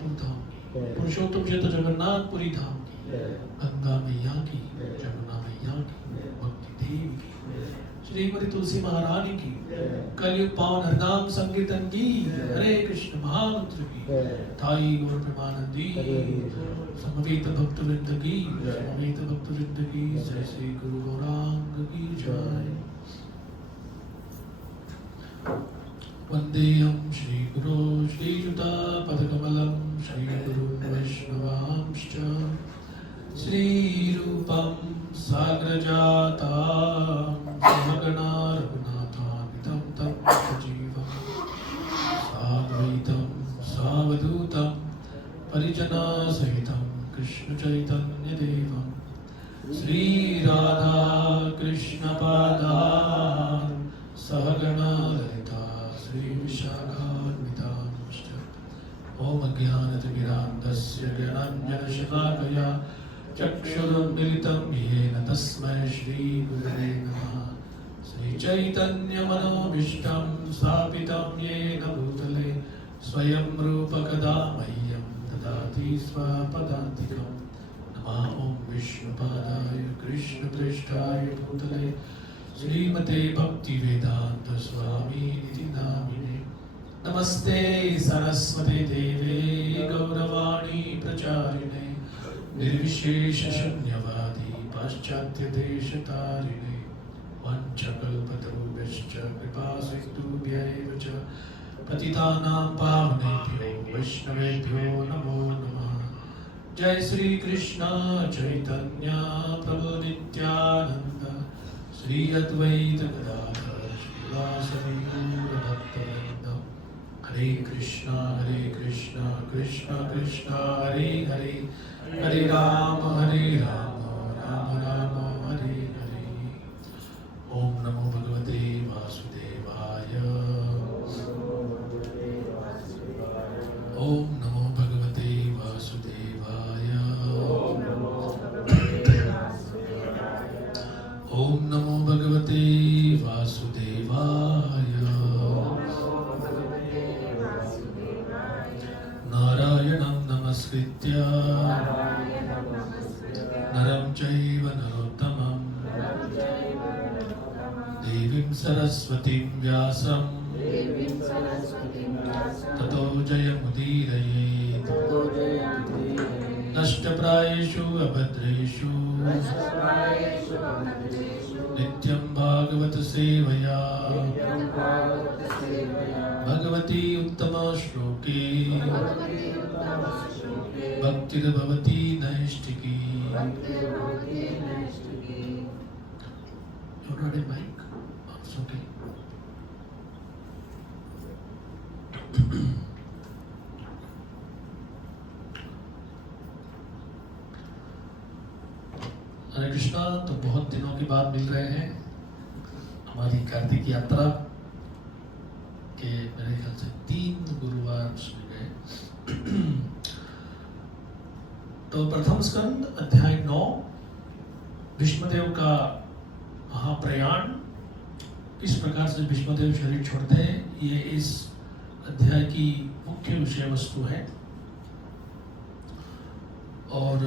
मायापुर धाम की, पुरुषोत्तम क्षेत्र जगन्नाथपुरी धाम की, गंगा मैया की, जमुना मैया की, भक्ति देवी की, श्रीमती तुलसी महारानी की, कलयुग पावन हरनाम संकीर्तन की, हरे कृष्ण महामंत्र की, थाई गौर प्रेमानंदी, समवेत भक्त वृंद की, समवेत भक्त वृंद की, जय श्री गुरु गौरांग की जय। वंदेयं श्री गुरु श्रीयुता पदकमलं श्री गुरु वैष्णवांश्च श्रीरूपं साग्रजातां सहगणा रघुनाथान्वितं तं सजीवं साद्वैतं सावधूतं परिजनसहितं कृष्णचैतन्यदेवं श्रीराधा कृष्णपादान् सहगणा ललिता श्रीविशाखान्वितांश्च ॐ अज्ञानतिमिरान्धस्य ज्ञानाञ्जनशलाकया चक्षुरुन्मिलितं येन तस्मै श्रीगुरवे नमः। श्रीचैतन्यमनोभीष्टं स्थापितं येन भूतले स्वयं रूपकदा मह्यं ददाति स्वपदान्तिकं। नमः ॐ विष्णुपादाय कृष्णप्रेष्ठाय भूतले श्रीमते भक्तिवेदान्त स्वामिनिति नामिने। नमस्ते सरस्वती देवे गौरवाणी प्रचारिणे निर्विशेष शून्यवादी पाश्चात्य देशतारिणे वंशकल्पतरुभ्यश्च कृपा सिन्धुभ्यैव च पतितानां पावनेभ्यो वैष्णवेभ्यो नमो नमः। जय श्री कृष्ण चैतन्य प्रभु नित्यानंद श्री अद्वैत गदाधर श्रीवासदि गौरभक्तवृंद। हरे कृष्णा कृष्ण कृष्ण हरे हरे, हरे राम राम राम हरे हरे। ओम नमो भगवते वासुदेवाय। ओम नमो भगवते वासुदेवाय। ओम नमो भगवते वासुदेवाय। नारायणं नमस्कृत्य नरं चैव नरोत्तमं देवीं सरस्वतीं व्यासं ततो जयमुदीरयेत्। नष्टप्रायेषु अभद्रेषु नित्यं भागवत सेवया भगवती उत्तम श्लोके भक्तिर्भवती नैष्ठिकी। You're not a mic? It's okay. हरे कृष्णा। तो बहुत दिनों के बाद मिल रहे हैं हमारी कार्तिक यात्रा के मेरे ख्याल से 3 गुरुवार उसमें गए। तो प्रथम स्कंद अध्याय 9 भीष्मदेव का महाप्रयाण, किस प्रकार से भीष्मदेव शरीर छोड़ते हैं, ये इस अध्याय की मुख्य विषय वस्तु है। और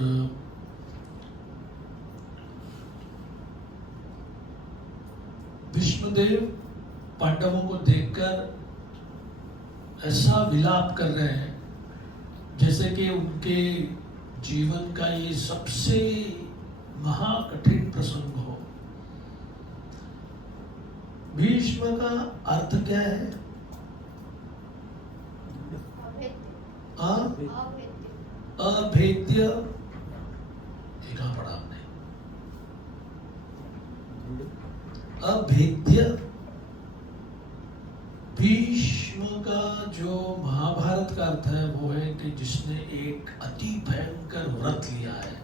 भीष्मदेव पांडवों को देखकर ऐसा विलाप कर रहे हैं जैसे कि उनके जीवन का ये सबसे महाकठिन प्रसंग हो। भीष्म का अर्थ क्या है? अभेद्य। ये कहाँ पढ़ा हमने? अभेद्य। भीष्म का जो महाभारत का अर्थ है वो है कि जिसने एक अति भयंकर व्रत लिया है।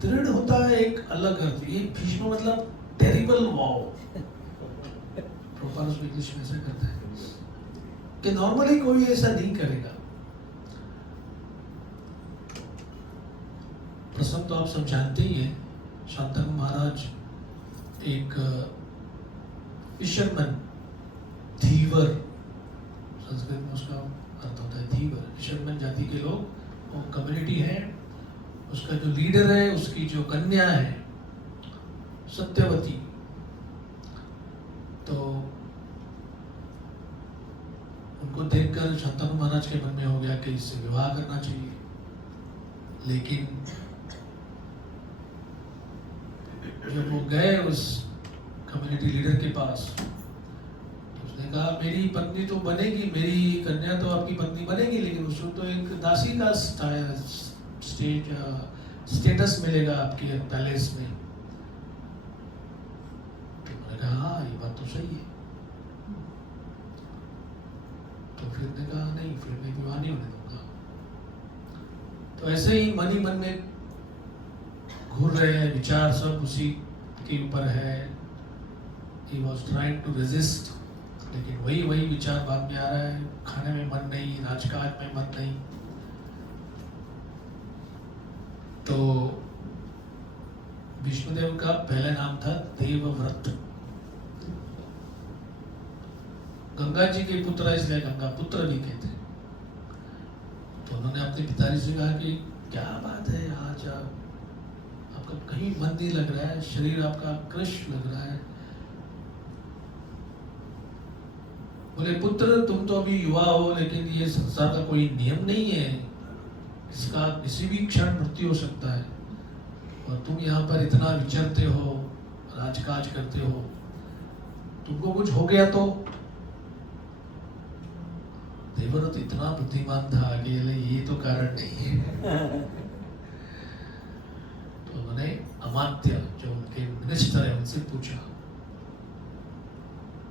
दृढ़ होता है एक अलग अर्थ। ये भीष्म मतलब टेरिबल वाव। प्रोफेसर इंग्लिश में ऐसा करता है कि नॉर्मली कोई ऐसा नहीं करेगा। प्रसंग तो आप सब जानते ही हैं। शांतनु महाराज एक फिशरमैन, धीवर, वो कम्युनिटी है, उसका जो लीडर है, उसकी जो कन्या है सत्यवती, तो उनको देखकर शांतनु महाराज के मन में हो गया कि इससे विवाह करना चाहिए। लेकिन जब वो गए उस कम्युनिटी लीडर के पास, उसने कहा मेरी पत्नी तो बनेगी, मेरी कन्या तो आपकी पत्नी बनेगी, लेकिन उसको तो एक दासी का स्टेटस मिलेगा आपके पैलेस में। तो मैंने कहा हाँ ये बात तो सही है। तो फिर ने कहा नहीं, फिर मैं विवाह नहीं होने दूंगा। तो ऐसे ही मन ही मन में घूर रहे हैं विचार, सब उसी के ऊपर है। He was trying to resist, लेकिन वही विचार बाद में आ रहा है। खाने में मन नहीं, राजकाज में मन नहीं। तो विष्णुदेव का पहला नाम था देवव्रत। गंगा जी के पुत्र, इसलिए गंगा पुत्र भी कहते। तो उन्होंने अपने पिताजी से कहा कि क्या बात है, आज आपका कहीं मन नहीं लग रहा है, शरीर आपका कृश लग रहा है। बोले पुत्र तुम तो अभी युवा हो, लेकिन ये संसार का कोई नियम नहीं है, इसका किसी भी क्षण मृत्यु हो सकता है। और तुम यहाँ पर इतना विचरते हो, राजकाज करते हो, तुमको कुछ हो गया तो? देवव्रत इतना बुद्धिमान था कि ये तो कारण नहीं है। तो उन्होंने अमात्य जो उनके मिनिस्टर है उनसे पूछा।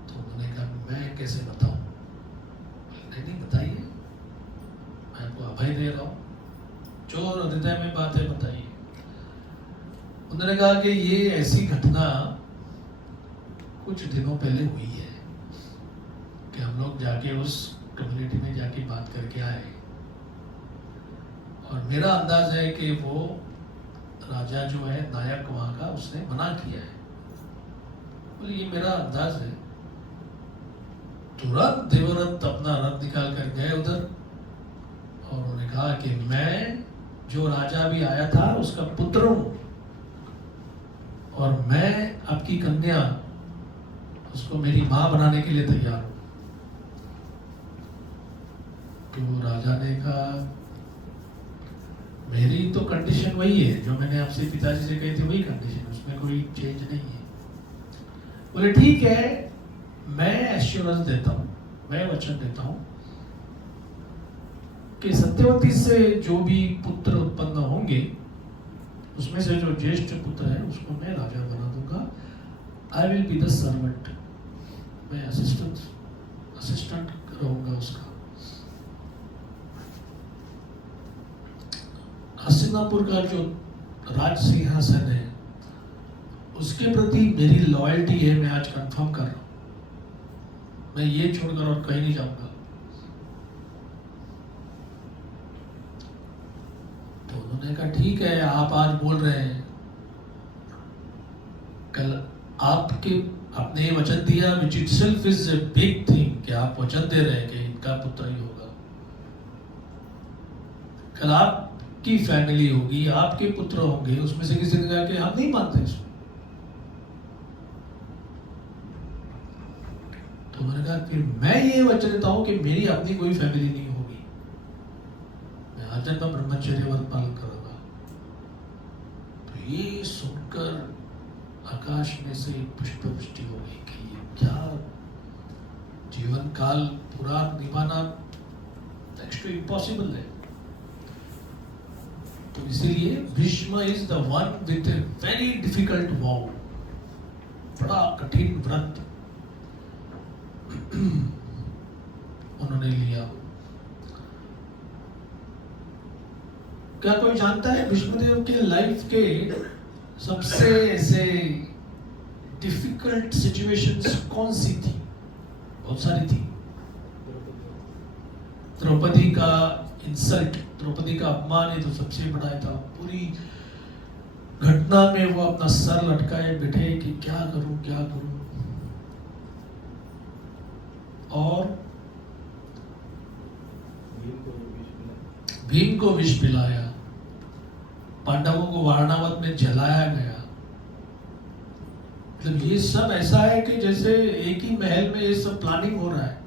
तो उन्होंने कहा मैं कैसे बताऊं? नहीं बताइए, मैं आपको अभय दे रहा हूं, जो हृदय में बात है बताइए। उन्होंने कहा कि ये ऐसी घटना कुछ दिनों पहले हुई है कि हम लोग जाके उस कम्युनिटी में जाके बात करके आए, और मेरा अंदाज है कि वो राजा जो है नायक वहां का, उसने मना किया है। बोले ये मेरा अंदाज है। तुरंत देवव्रत अपना रथ निकाल कर गए उधर, और उन्होंने कहा कि मैं जो राजा भी आया था उसका पुत्र हूं, और मैं आपकी कन्या, उसको मेरी मां बनाने के लिए तैयार हूं। तो राजा ने कहा मेरी तो कंडीशन वही है जो मैंने आपसे पिताजी से कही थी, वही कंडीशन, उसमें कोई चेंज नहीं है। बोले ठीक है, मैं एश्योरेंस देता हूं, मैं वचन देता हूं कि सत्यवती से जो भी पुत्र उत्पन्न होंगे उसमें से जो ज्येष्ठ पुत्र है उसको मैं राजा बना दूंगा। I will be the servant, मैं असिस्टेंट रहूंगा उसका। हस्तिनापुर का जो राज सिंहासन है उसके प्रति मेरी लॉयल्टी है, मैं आज कंफर्म कर रहा हूं। मैं ये छोड़कर और कहीं नहीं जाऊंगा। तो उन्होंने कहा ठीक है, आप आज बोल रहे हैं, कल आपने वचन दिया, which itself is a big thing, कि आप वचन दे रहे हैं कि इनका पुत्र ही होगा। कल आपकी फैमिली होगी, आपके पुत्र होंगे, उसमें से किसी ने कहा कि हम नहीं मानते इसको। तो मैंने कहा फिर मैं ये वचन देता हूं कि मेरी अपनी कोई फैमिली नहीं होगी, मैं आजन्म ब्रह्मचर्य व्रत पालन करूंगा। तो ये सुनकर आकाश में से पुष्पवृष्टि हो गई कि ये क्या जीवन काल पूरा निभाना नेक्स्ट टू इम्पॉसिबल है। तो इसीलिए Bhishma is the one with a very difficult wow, बड़ा कठिन व्रत उन्होंने लिया। क्या कोई जानता है भीष्मदेव के लाइफ के सबसे ऐसे डिफिकल्ट सिचुएशंस कौन सी थी? बहुत सारी थी। द्रौपदी का इंसल्ट, द्रौपदी का अपमान है तो सबसे बड़ा था। पूरी घटना में वो अपना सर लटकाए बैठे कि क्या करूं क्या करूं। और भीम को विष पिलाया, पांडवों को वारणावत में जलाया गया। मतलब ये सब ऐसा है कि जैसे एक ही महल में ये सब प्लानिंग हो रहा है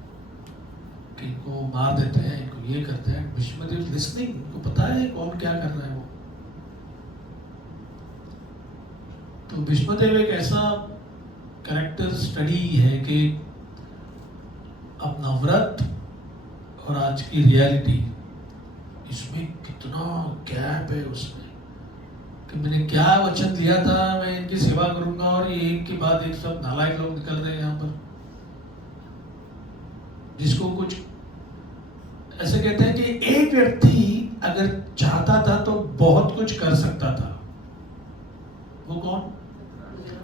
कि इनको मार देते हैं, इनको ये करते हैं। भीष्मदेव लिसनिंग, उनको पता है कौन क्या कर रहा है वो। तो भीष्मदेव एक ऐसा कैरेक्टर स्टडी है कि अपना व्रत और आज की रियलिटी, इसमें कितना गैप है उसमें, कि मैंने क्या वचन दिया था, मैं इनकी सेवा करूंगा, और ये एक के बाद एक सब नालायक लोग निकल रहे हैं यहाँ पर। जिसको कुछ ऐसे कहते हैं कि एक व्यक्ति अगर चाहता था तो बहुत कुछ कर सकता था। वो कौन?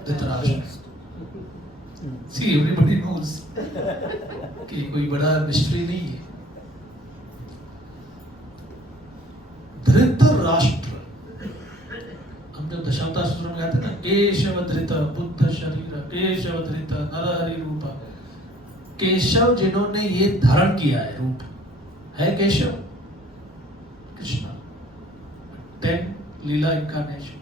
धृतराष्ट्र। सी एवरीबॉडी नोज कि कोई बड़ा मिस्ट्री नहीं है। धृतराष्ट्र, हम जब दशावतार में कहते हैं ना, केशव धृत बुद्ध शरीर, केशव धृत नरहरि रूप। केशव जिन्होंने ये धारण किया है रूप, है केशव कृष्ण। 10 लीला इनकारनेशन।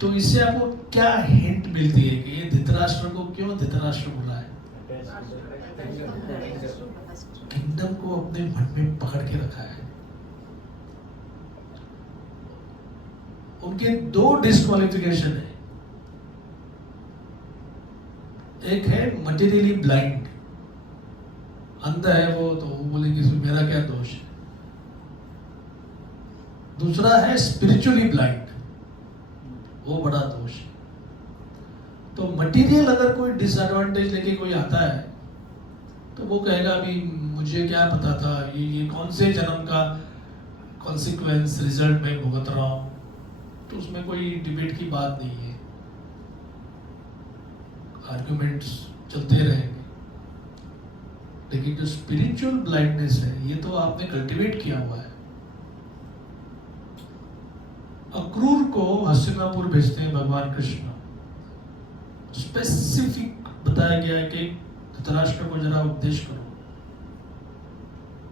तो इससे आपको क्या हिंट मिलती है कि ये धृतराष्ट्र को क्यों धृतराष्ट्र बोला है? किंगडम को अपने मन में पकड़ के रखा है। उनके 2 डिस्क्वालिफिकेशन है। एक है मटेरियली ब्लाइंड, अंधा है वो, तो वो बोलेंगे इसमें मेरा क्या दोष है। दूसरा है स्पिरिचुअली ब्लाइंड, वो बड़ा दोष है। तो मटेरियल अगर कोई डिसएडवांटेज लेके कोई आता है तो वो कहेगा अभी मुझे क्या पता था, ये कौन से जन्म का कॉन्सिक्वेंस रिजल्ट में भुगत रहा हूं। तो उसमें कोई डिबेट की बात नहीं है, आर्गुमेंट्स चलते रहेंगे। लेकिन जो स्पिरिचुअल ब्लाइंडनेस है, ये तो आपने कल्टीवेट किया हुआ है। अक्रूर को हस्तिनापुर भेजते हैं भगवान कृष्ण। स्पेसिफिक बताया गया है कि धृतराष्ट्र को जरा उपदेश करो।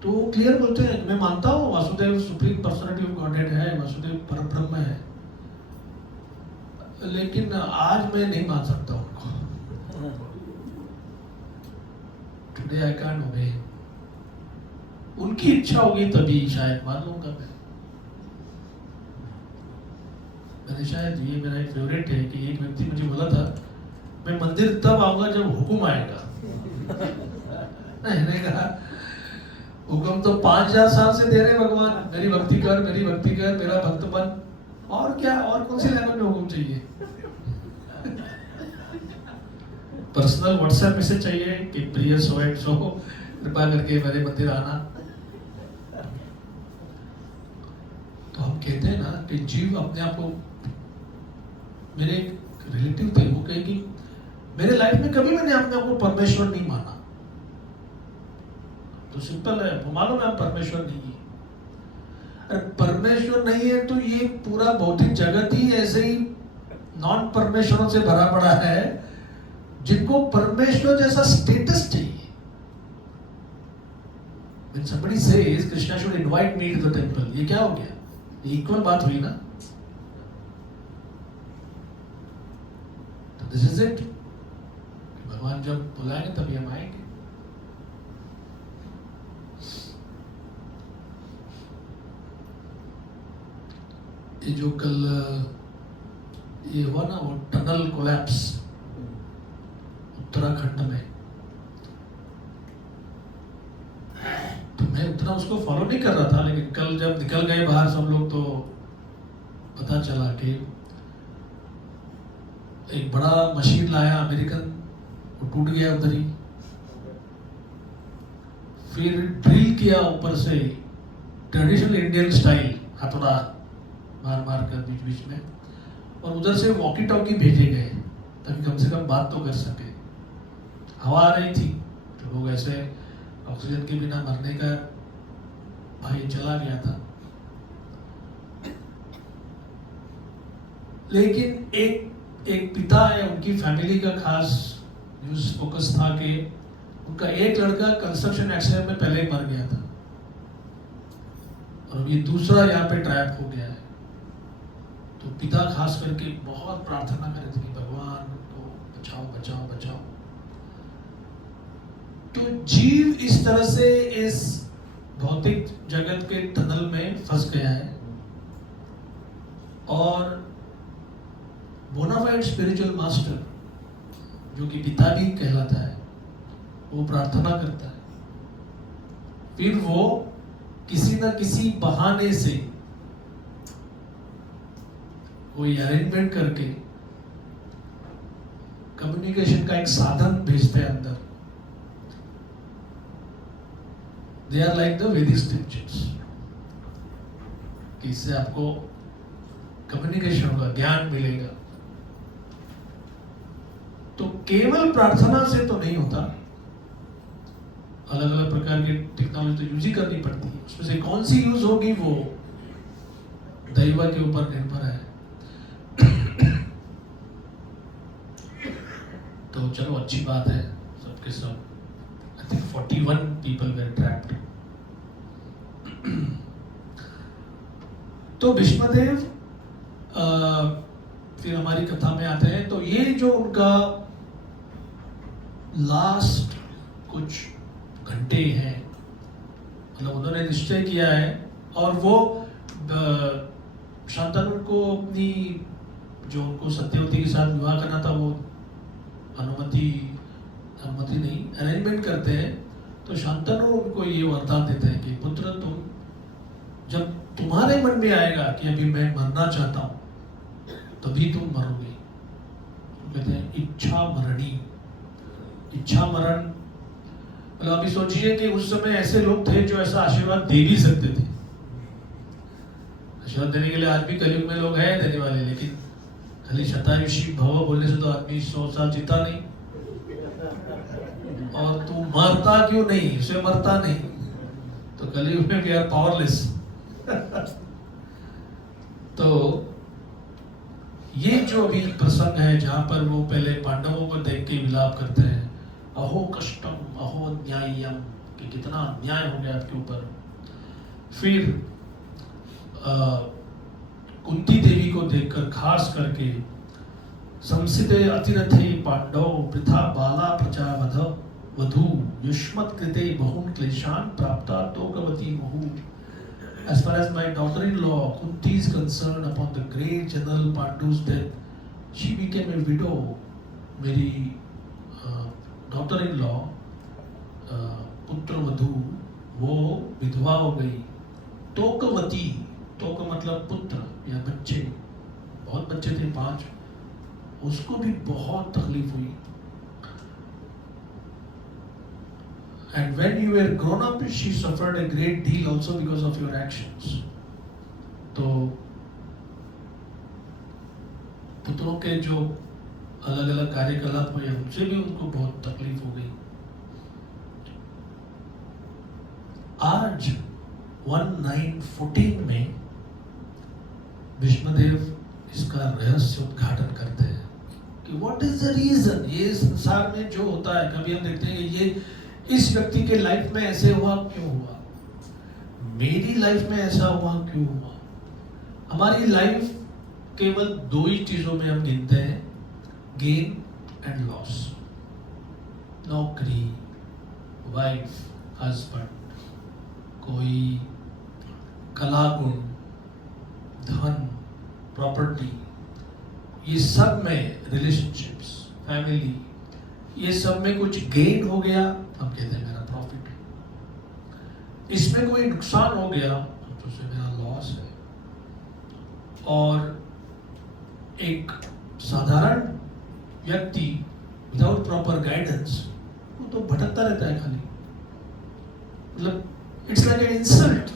तो वो क्लियर बोलते हैं, मैं मानता हूँ Vasudev supreme personality of godhead है, वासुदेव परब्रह्म है, लेकिन आज मैं नहीं मान सकता उनको। टुडे आई कांट ओबे। उनकी इच्छा होगी तभी शायद मान लूंगा मैं। मैंने शायद, ये मेरा एक फेवरेट है कि एक व्यक्ति मुझे बोला था मैं मंदिर तब आऊंगा जब हुक्म आएगा। मैंने कहा हुक्म तो 5000 साल से दे रहे भगवान, मेरी भक्ति कर, मेरी भक्ति कर, मेरा भक्त बन, और क्या, और कौन सी लेवल में हुक्म चाहिए? पर्सनल व्हाट्सएप मैसेज चाहिए कि प्रिय सो एंड सो कृपा करके मेरे मंदिर आना। तो हम कहते हैं ना कि जीव अपने आप को, मेरे एक रिलेटिव थे, वो कहे कि मेरे लाइफ में कभी मैंने अपने आप को परमेश्वर नहीं माना। तो सिंपल है, वो मालूम है परमेश्वर नहीं है। अरे परमेश्वर नहीं है तो ये पूरा भौतिक जगत ही ऐसे ही नॉन परमेश्वरों से भरा पड़ा है जिनको परमेश्वर जैसा स्टेटस चाहिए। When somebody says Krishna should invite me to the temple, ये क्या हो गया? ये इक्वल बात हुई ना? तो this is it। भगवान जब बुलाएंगे तभी हम आएंगे। ये जो कल ये हुआ ना, वो टनल कोलैप्स उत्तराखंड में, तो मैं उतना उसको फॉलो नहीं कर रहा था, लेकिन कल जब निकल गए बाहर सब लोग तो पता चला कि एक बड़ा मशीन लाया अमेरिकन, वो टूट गया उधर ही। फिर ड्रिल किया ऊपर से ट्रेडिशनल इंडियन स्टाइल, हथौड़ा मार मार कर बीच बीच में, और उधर से वॉकी टॉकी भेजे गए ताकि कम से कम बात तो कर सके। हवा आ रही थी तो लोग ऐसे ऑक्सीजन के बिना मरने का भाई चला गया था। लेकिन एक पिता है, उनकी फैमिली का खास न्यूज फोकस था कि उनका एक लड़का कंस्ट्रक्शन एक्सीडेंट में पहले ही मर गया था और ये दूसरा यहाँ पे ट्रैप हो गया है। तो पिता खास करके बहुत प्रार्थना करे थे कि भगवान को बचाओ बचाओ बचाओ। तो जीव इस तरह से इस भौतिक जगत के टनल में फंस गया है और बोनाफाइड स्पिरिचुअल मास्टर जो कि पिता भी कहलाता है, वो प्रार्थना करता है, फिर वो किसी न किसी बहाने से कोई अरेंजमेंट करके कम्युनिकेशन का एक साधन भेजते हैं अंदर। दे आर लाइक द वैदिक स्क्रिप्चर्स, कि इससे आपको कम्युनिकेशन होगा, ज्ञान मिलेगा। तो केवल प्रार्थना से तो नहीं होता, अलग अलग प्रकार की टेक्नोलॉजी तो यूज ही करनी पड़ती है। उसमें से कौन सी यूज होगी वो दैव के ऊपर निर्भर है। तो चलो अच्छी बात है, सबके सब I think 41 people were trapped. तो भीष्मदेव फिर हमारी कथा में आते हैं। तो ये जो उनका लास्ट कुछ घंटे हैं, मतलब उन्होंने निश्चय किया है और वो शांतनु को अपनी जो उनको सत्यवती के साथ विवाह करना था वो अनुमति नहीं अरेंजमेंट करते हैं। तो शांतनु उनको ये वरदान देते हैं कि पुत्र तुम जब तुम्हारे मन में आएगा कि अभी मैं मरना चाहता हूं तभी तुम मरोगे। तो कहते हैं इच्छा मरणी, इच्छा मरण। मतलब अभी सोचिए कि उस समय ऐसे लोग थे जो ऐसा आशीर्वाद दे भी सकते थे। आशीर्वाद देने के लिए आज भी कलयुग में लोग हैं देने वाले, लेकिन खाली शतायुषी भव बोलने से तो आदमी 100 साल जीता नहीं। और तू मरता क्यों नहीं, उसे मरता नहीं। तो कलयुग में वी आर पावरलेस। तो ये जो अभी प्रसंग है जहां पर वो पहले पांडवों को देख के विलाप करते हैं, अहो कष्टम अहो न्याय्यम, कि कितना अन्याय हो गया आपके ऊपर। फिर कुंती देवी को देखकर खास करके संसिते अतिरथे पांडव वृथा बाला प्रजावध वधू युष्मत् कृते बहुन क्लेशान प्राप्ता तोकवती मुहु। As far as my daughter-in-law Kunti is concerned, upon the great General Pandu's death, she became a widow. मेरी daughter-in-law पुत्र वधू वो विधवा हो गई। तोकवती, तोक मतलब पुत्र या बच्चे, बहुत बच्चे थे 5, उसको भी बहुत तकलीफ हुई। And when you were grown up, she suffered a great deal also because of your actions. तो पुत्रों के जो अलग अलग कार्यकलाप हुए उनसे भी उनको बहुत तकलीफ हो गई। आज 1914 में भीष्मदेव इसका रहस्य उद्घाटन करते हैं कि व्हाट इज द रीजन। ये संसार में जो होता है, कभी हम देखते हैं कि ये इस व्यक्ति के लाइफ में ऐसे हुआ क्यों हुआ, मेरी लाइफ में ऐसा हुआ क्यों हुआ। हमारी लाइफ केवल 2 ही चीजों में हम गिनते हैं, गेन एंड लॉस। नौकरी, वाइफ, हस्बैंड, कोई कला गुण, धन, प्रॉपर्टी, ये सब में रिलेशनशिप्स, फैमिली, ये सब में कुछ गेन हो गया, हम कहते हैं मेरा प्रॉफिट है। इसमें कोई नुकसान हो गया तो उसे मेरा लॉस है। और एक साधारण व्यक्ति विदाउट प्रॉपर गाइडेंस वो तो भटकता रहता है खाली, मतलब इट्स लाइक एन इंसल्ट।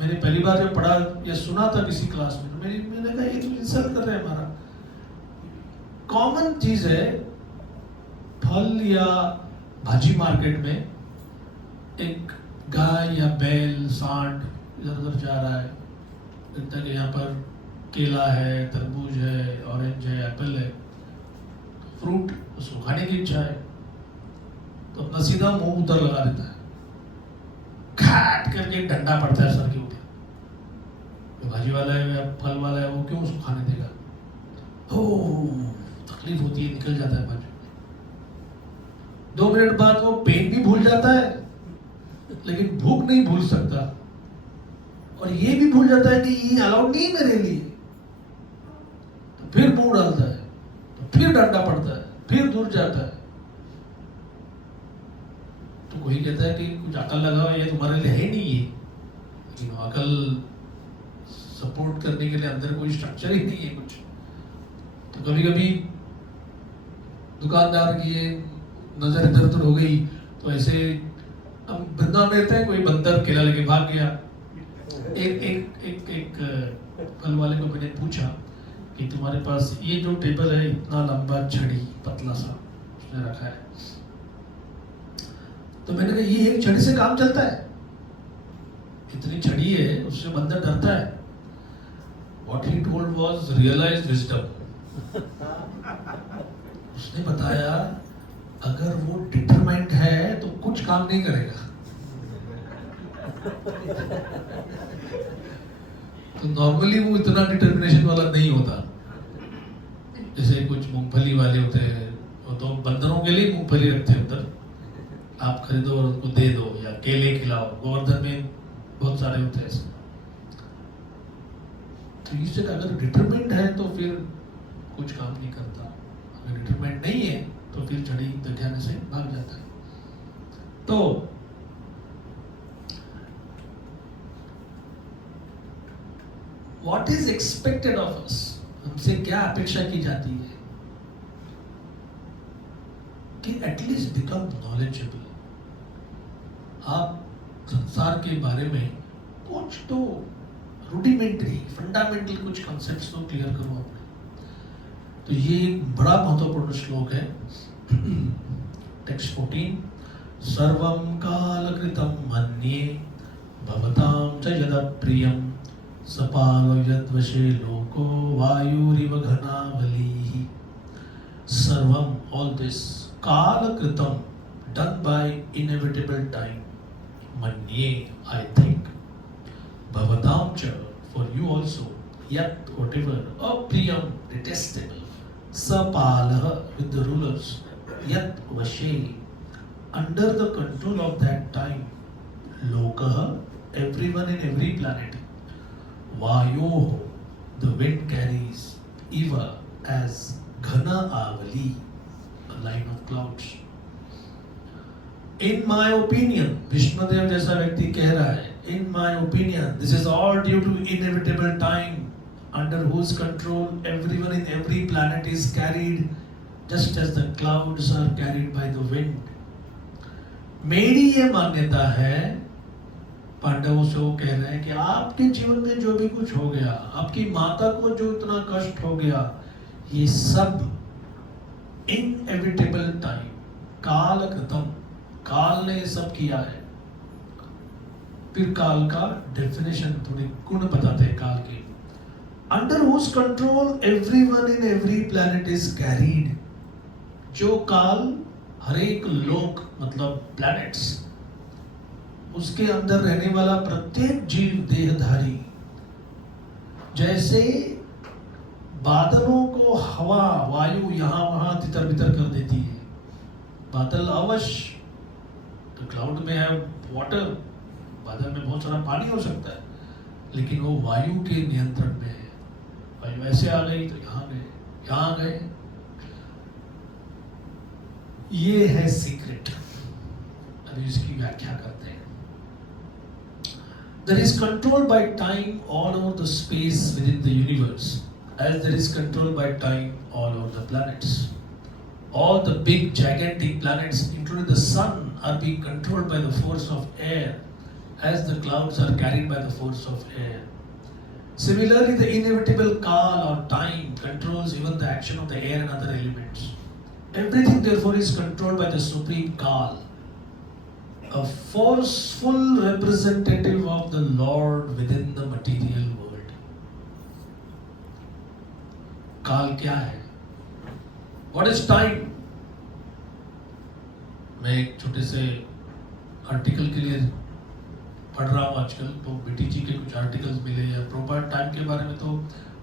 मैंने पहली बार जब पढ़ा या सुना था किसी क्लास में, तो मैंने कहा ये तो इंसल्ट कर रहे हैं हमारा। कॉमन चीज है, फल या भाजी मार्केट में एक गाय या बैल, सांड इधर उधर जा रहा है, लगता है कि यहाँ पर केला है, तरबूज है, ऑरेंज है, एप्पल है, फ्रूट, उसको खाने की इच्छा है। तो अपना सीधा मुंह उधर लगा देता है, खाट करके एक डंडा पड़ता है सर के ऊपर। जो भाजी वाला है या फल वाला है वो क्यों उसको खाने देगा? हो तकलीफ होती है, निकल जाता है भाजी। 2 मिनट बाद वो पेन भी भूल जाता है, लेकिन भूख नहीं भूल सकता, और ये भी भूल जाता है कि ये अलाउड नहीं मेरे लिए। तो फिर मुंह डालता है, तो फिर डंडा पड़ता है, फिर दूर जाता है। तो कोई कहता है कि कुछ अकल लगाओ, ये तुम्हारे लिए है नहीं ये, लेकिन अकल सपोर्ट करने के लिए अंदर कोई स्ट्रक्चर ही नहीं है कुछ। तो कभी कभी दुकानदार की नजर इधर उधर हो गई, तो ऐसे हम वृंदावन में रहते हैं, कोई बंदर केला लेके भाग गया। एक फल वाले को मैंने पूछा कि तुम्हारे पास ये जो टेबल है, इतना लंबा छड़ी पतला सा उसने रखा है, तो मैंने कहा ये एक छड़ी से काम चलता है? इतनी छड़ी है, उससे बंदर डरता है। What he told was realized wisdom. उसने बताया अगर वो डिटरमाइंड है तो कुछ काम नहीं करेगा। तो नॉर्मली वो इतना डिटर्मिनेशन वाला नहीं होता, जैसे कुछ मूंगफली वाले होते हैं, वो तो बंदरों के लिए मूंगफली रखते हैं अंदर, आप खरीदो और उनको दे दो, या केले खिलाओ। गोवर्धन में बहुत सारे होते हैं ऐसे। तो इससे अगर डिटरमाइंड है तो फिर कुछ काम नहीं करता, अगर डिटरमाइंड नहीं है तो फिर छड़ी दगाने से भाग जाता है। तो what is expected of us, हमसे क्या अपेक्षा की जाती है कि एटलीस्ट बिकम नॉलेजेबल। आप संसार के बारे में कुछ तो रूडिमेंट्री फंडामेंटल कुछ कॉन्सेप्ट्स तो क्लियर करो अपने। तो ये एक बड़ा महत्वपूर्ण श्लोक है, टेक्स्ट 14, सर्वं कालकृतं मन्ये भवतां च यदप्रियं सपालो यद्वशे लोको वायुरिव घनावलिः। सर्वम, all this, कालकृतं, done by inevitable time, मन्ये, I think, भवतां च, for you also, yat, whatever, apriyam, detestable, sapalah, with the rulers, yat vashe, under the control of that time, lokah, everyone in every planet, vayoh, the wind carries, iva, as ghana avali, a line of clouds. In my opinion, Vishnudeo जैसा व्यक्ति कह रहा है, in my opinion, this is all due to inevitable time, under whose control everyone in every planet is carried, just as the clouds are carried by the wind. मेरी ये मान्यता है, पांडवों से वो कह रहे हैं कि आपके जीवन में जो भी कुछ हो गया, आपकी माता को जो इतना कष्ट हो गया, ये सब इनएविटेबल टाइम, काल खत्म, काल ने सब किया है। फिर काल का डेफिनेशन, थोड़े गुण बताते हैं काल के। Under whose control everyone in every planet is carried, जो काल हर एक लोक मतलब प्लैनेट्स, उसके अंदर रहने वाला प्रत्येक जीव देहधारी, जैसे बादलों को हवा वायु यहां वहां तितर बितर कर देती है। बादल अवश्य, तो क्लाउड में है वाटर, बादल में बहुत सारा पानी हो सकता है, लेकिन वो वायु के नियंत्रण में है। वायु ऐसे आ गई तो यहाँ गए, यहाँ गए। ये है सीक्रेट। अभी इसकी व्याख्या करते हैं। There is control by time all over the space within the universe, as there is control by time all over the planets. All the big gigantic planets, including the sun, are being controlled by the force of air, as the clouds are carried by the force of air. Similarly, the inevitable Kal or time controls even the action of the air and other elements. Everything therefore is controlled by the supreme Kal, a forceful representative of the Lord within the material world. Kal क्या है? What is time? मैं एक छोटे से article के लिए पढ़ रहा हूँ आजकल, तो बीटीजी के कुछ आर्टिकल्स मिले या प्रॉपर टाइम के बारे में तो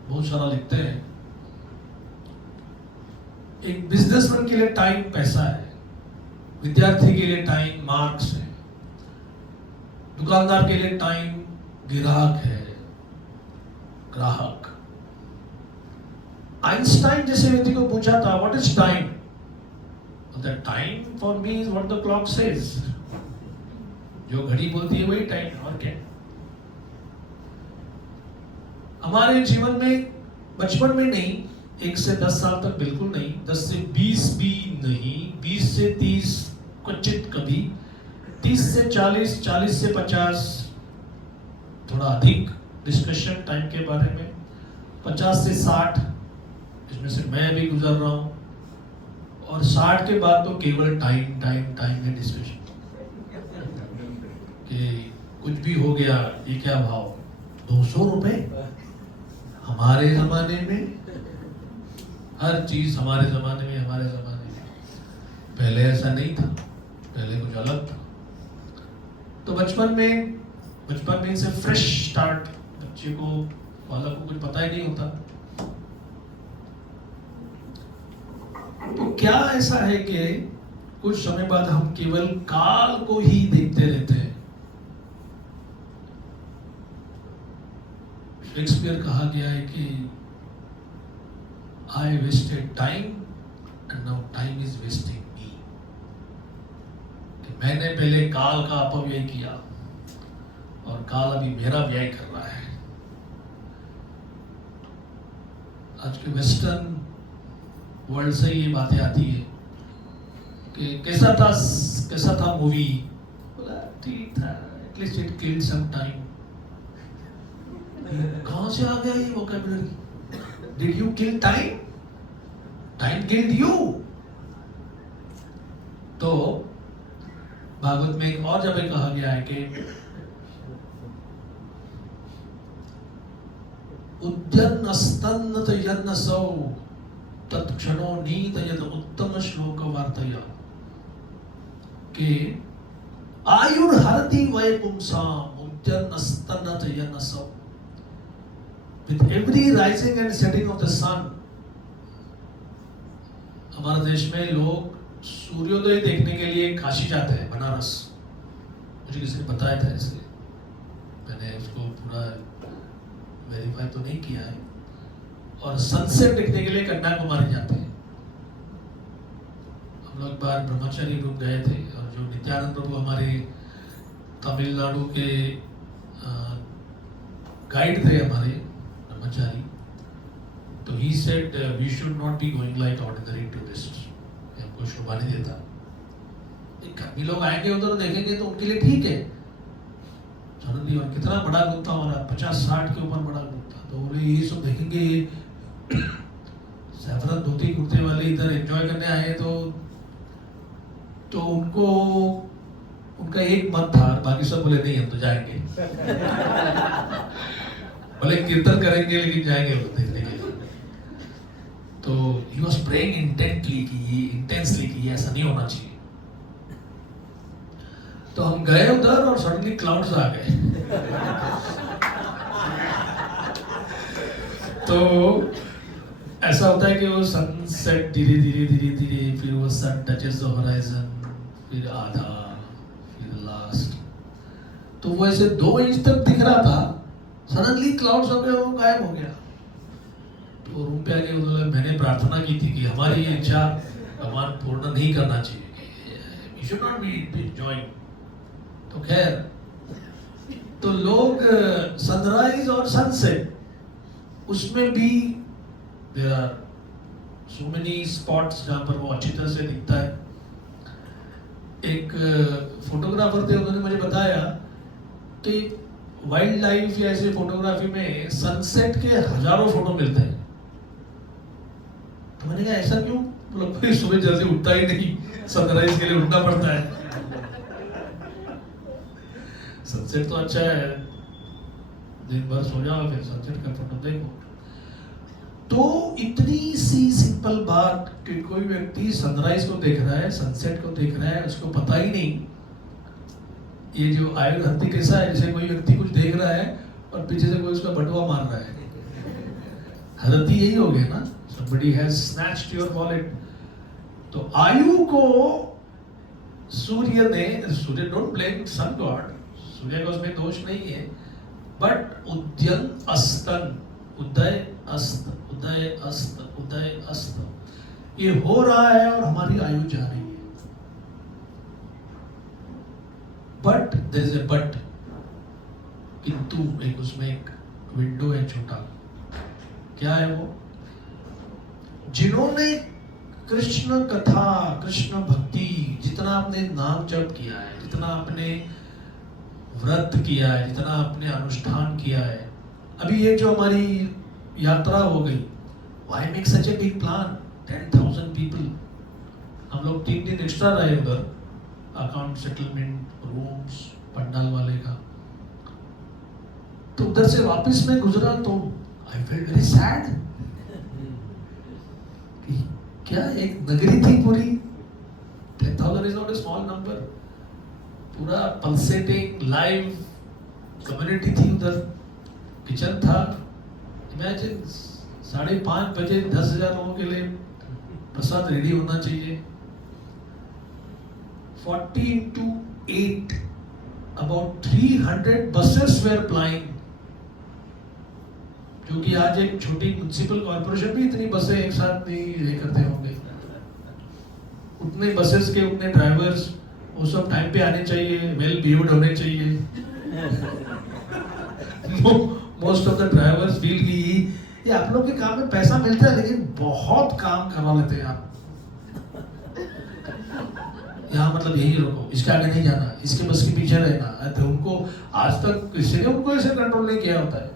बहुत सारा लिखते हैं। एक बिजनेसमैन के लिए टाइम पैसा है, विद्यार्थी के लिए टाइम मार्क्स है, दुकानदार के लिए टाइम ग्राहक है, ग्राहक। आइंस्टाइन जैसे व्यक्ति को पूछा था what is time, the time for me is what the clock says, जो घड़ी बोलती है वही टाइम है, और क्या। हमारे जीवन में बचपन में नहीं, 1 से 10 साल तक बिल्कुल नहीं, 10 से 20 भी नहीं, 20 से 30 क्वचित कभी, 30 से 40, 40 से 50 थोड़ा अधिक डिस्कशन टाइम के बारे में, 50 से 60 इसमें से मैं भी गुजर रहा हूं, और 60 के बाद तो केवल टाइम टाइम टाइम में डिस्कशन कि कुछ भी हो गया, ये क्या भाव, 200 रुपए। हमारे जमाने में हर चीज हमारे जमाने में, हमारे जमाने में, पहले ऐसा नहीं था, पहले कुछ अलग था। तो बचपन में से फ्रेश स्टार्ट, बच्चे को, बालक को कुछ पता ही नहीं होता। तो क्या ऐसा है कि कुछ समय बाद हम केवल काल को ही देखते रहते हैं। शेक्सपियर कहा गया है कि I wasted time and now time is wasting me, कि मैंने पहले काल का अपव्यय किया और काल अभी मेरा व्यय कर रहा है। आज के वेस्टर्न वर्ल्ड से ये बातें आती है कि कैसा था मूवी, बोला ठीक था, at least it killed some time. कहां से आ गया ये vocabulary? Did you kill time? Time killed you. तो भागवत में एक और जगह कहा गया है कि उद्यन्नस्तन्नत यन्नसौ तत्क्षणो नीत यद उत्तम श्लोक वार्तया, कि आयुर्हरति वै पुंसाम उद्यन्नस्तन्नत यन्नसौ। With every rising and setting of the sun, हमारे देश में लोग सूर्योदय देखने के लिए काशी जाते हैं, बनारस। मुझे किसी ने बताया था, इसलिए मैंने उसको पूरा वेरीफाई तो नहीं किया है। और सनसेट देखने के लिए कन्याकुमारी जाते हैं। हम लोग बार ब्रह्मचारी रूप गए थे, और जो नित्यानंद प्रभु हमारे तमिलनाडु के गाइड थे, हमारे ब्रह्मचारी, तो he said we should not be going like ordinary tourists, हमको शोभा नहीं देता। कभी लोग आएंगे उधर देखेंगे तो उनके लिए ठीक है, सडनली, और कितना बड़ा ग्रुप था हमारा, 50-60 के ऊपर बड़ा ग्रुप था। तो बोले ये सब देखेंगे, सैफरन धोती कुर्ते वाले इधर एंजॉय करने आए, तो उनको उनका एक मन था, बाकी सब बोले नहीं हम तो जाएंगे। बोले कीर्तन करेंगे लेकिन जाएंगे वो देखने के लिए। तो he was praying intensely कि ये ऐसा नहीं होना चाहिए। तो हम गए उधर और सडनली क्लाउड्स आ गए। तो ऐसा होता है कि वो सनसेट धीरे, फिर वो सन टचेस द होराइजन, फिर आधा, फिर लास्ट। तो वो ऐसे 2 इंच तक दिख रहा था, सडनली क्लाउड्स हो गए, वो गायब हो गया। तो रूम पे आके बोला, मैंने प्रार्थना की थी कि हमारी ये इच्छा भगवान पूर्ण नहीं करना चाहिए, we should not be enjoying. तो खैर, तो लोग सनराइज और सनसेट, उसमें भी there are so many spots जहाँ पर वो अच्छी तरह से दिखता है। एक फोटोग्राफर थे, उन्होंने मुझे बताया कि वाइल्ड लाइफ या ऐसे फोटोग्राफी में सनसेट के हजारों फोटो मिलते हैं। तो मैंने कहा ऐसा क्यों? बोला कोई सुबह जल्दी उठता ही नहीं, सनराइज के लिए उठना पड़ता है। सनसेट तो अच्छा है, दिन भर सो जाओ फिर सनसेट का फोटो देखो। तो तो इतनी सी सिंपल बात कि कोई व्यक्ति सनराइज को देख रहा है, सनसेट को देख रहा है, उसको पता ही नहीं ये जो आयु हत्ती कैसा है, जैसे कोई व्यक्ति कुछ देख रहा है और पीछे से कोई उसका बटुआ मार रहा है। हरती यही हो गया ना, somebody has snatched your wallet। तो आयु को सूर्य डोंट ब्लेम सन गॉड, सूर्य का उसमें दोष नहीं है, बट उद्यन अस्तन, उदय अस्त, उदय अस्त, उदय अस्त, ये हो रहा है और हमारी आयु जा रही है। But there is a but, किंतु एक उसमें एक विंडो है छोटा। क्या है वो? जिन्होंने कृष्ण कथा, कृष्ण भक्ति, जितना आपने नाम जप किया है, जितना आपने व्रत किया है, जितना आपने अनुष्ठान किया है, अभी ये जो हमारी यात्रा हो गई, why make such a big plan, 10,000 people, हम लोग 3 दिन एक्स्ट्रा रहे उधर, अकाउंट सेटलमेंट, रूम्स, पंडाल वाले का। तो उधर से वापस में गुजरा तो आई फेल्ट वेरी सैड। क्या एक नगरी थी पूरी, 10,000 is not a small number, पूरा पल्सेटिंग लाइव कम्युनिटी थी उधर, किचन था। इमेजिन 5:30 बजे 10,000 लोगों के लिए प्रसाद रेडी होना चाहिए। 40 into 8, about 300 buses were plying, क्योंकि आज एक छोटी म्युनिसिपल कॉर्पोरेशन भी इतनी बसें एक साथ नहीं ये करते होंगे। उतने बसेस के उतने ड्राइवर्स, वो सब टाइम पे आने चाहिए, वेल बिहेव्ड होने चाहिए। Most of the drivers feel कि ये आप लोग के काम में पैसा मिलता है लेकिन बहुत काम करवा लेते हैं आप। यहाँ मतलब यही रोको, इसके आगे नहीं जाना, इसके बस के पीछे रहना। तो उनको आज तक किसी ने उनको ऐसे कंट्रोल नहीं किया होता है।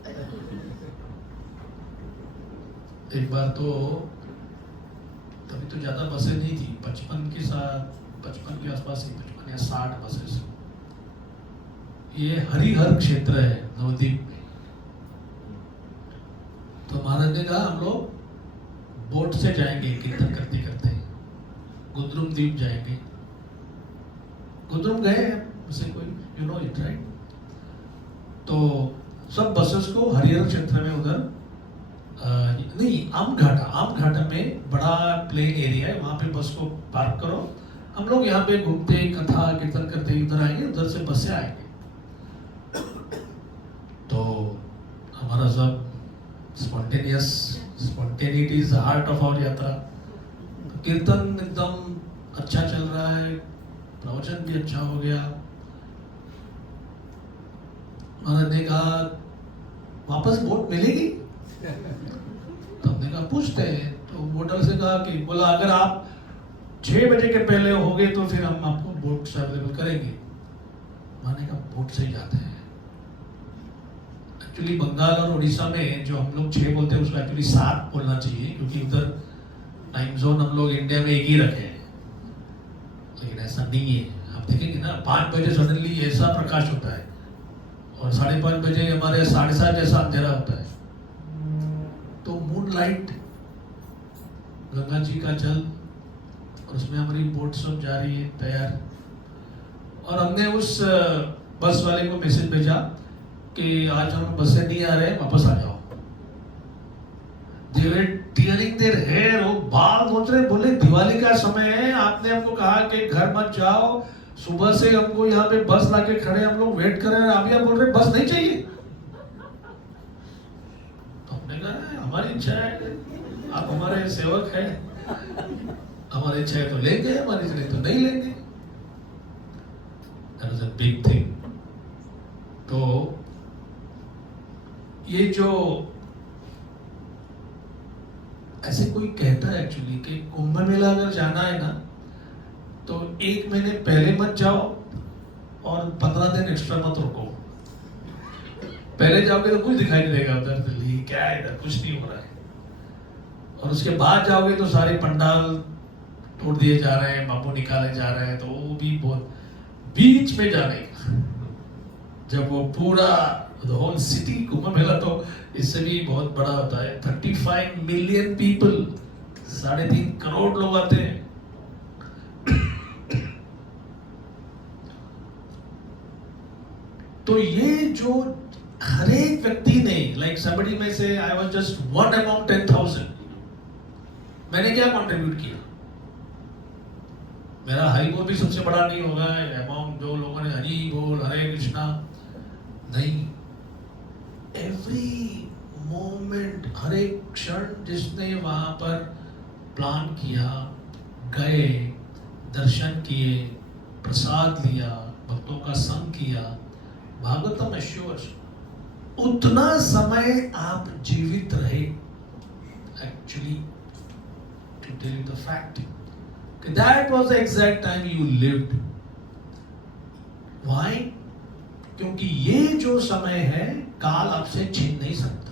एक बार तो तभी तो ज्यादा बसें नहीं थी, 55 के आसपास ही, 55 या 60 बसेस। ये हरिहर क्षेत्र है नवद्वीप में। तो महाराज ने कहा हम लोग बोट से जाएंगे, कीर्तन करते करते गुद्रुम द्वीप जाएंगे। गुद्रुम गए उसे कोई, यू नो इट राइट। तो सब बसेस को हरिहर क्षेत्र में उधर नहीं, आम घाटा में बड़ा प्लेन एरिया है, वहां पे बस को पार्क करो, हम लोग यहाँ पे घूमते कथा कीर्तन करते इधर आएंगे, उधर से बस से आएंगे। तो हमारा सब spontaneity is the heart of our yatra. कीर्तन एकदम अच्छा चल रहा है, प्रवचन भी अच्छा हो गया। महाराज ने कहा वापस बोट मिलेगी? तो हमने कहा पूछते हैं। तो होटल से कहा कि बोला अगर आप 6 बजे के पहले होगे तो फिर हम आपको बोट से अवेलेबल करेंगे। मैंने कहा बोट से ही जाते हैं। एक्चुअली बंगाल और उड़ीसा में जो हम लोग 6 बोलते हैं उसको एक्चुअली 7 बोलना चाहिए, क्योंकि उधर टाइम जोन हम लोग इंडिया में एक ही रखे हैं, लेकिन ऐसा नहीं है। आप देखेंगे ना 5 बजे सडनली ऐसा प्रकाश होता है और 5:30 बजे हमारे 7:30 जैसा अंधेरा होता है। तो मून लाइट, गंगा जी का जल, और उसमें हमारी बोट सब जा रही है तैयार। और हमने उस बस वाले को मैसेज भेजा कि आज हम बस से नहीं आ रहे, वापस आ जाओ। They were tearing their hair, वो बाल सोच रहे, बोले दिवाली का समय है, आपने हमको कहा कि घर मत जाओ, सुबह से हमको यहाँ पे बस लाके खड़े, हम लोग वेट कर रहे हैं, अभी आप बोल रहे बस नहीं चाहिए। तो हमने कहा हमारी इच्छा है, आप हमारे सेवक हैं, हमारी इच्छा है तो लेंगे, हमारी इच्छा तो नहीं लेंगे। That was a big thing। तो ये जो ऐसे कोई कहता है एक्चुअली कि कुंभ मेला अगर जाना है ना तो 1 महीने पहले मत जाओ और 15 दिन एक्स्ट्रा मत रुको। पहले जाओगे तो कुछ दिखाई नहीं देगा उधर, दिल्ली क्या है, इधर कुछ नहीं हो रहा है। और उसके बाद जाओगे तो सारे पंडाल तोड़ दिए जा रहे हैं, बापू निकाले जा रहे हैं, तो वो भी बहुत बीच में जाने का, जब वो पूरा the whole city, Kumbh Mela तो इससे भी बहुत बड़ा होता है। 35 मिलियन पीपल, 3.5 करोड़ लोग आते हैं। तो ये जो हर एक व्यक्ति ने, like somebody may say I was just one among 10,000, मैंने क्या कंट्रीब्यूट किया? मेरा हरि बोल भी सबसे बड़ा नहीं होगा अमाउंट जो लोगों ने हरि बोल हरे कृष्णा, नहीं, एवरी मोमेंट, हर एक क्षण जिसने वहां पर प्लान किया, गए, दर्शन किए, प्रसाद लिया, भक्तों का संग किया, भागवतम एश्योर्स उतना समय आप जीवित रहे। Actually to tell you the fact, that was the exact time you lived. Why? क्योंकि ये जो समय है काल आपसे छीन नहीं सकता।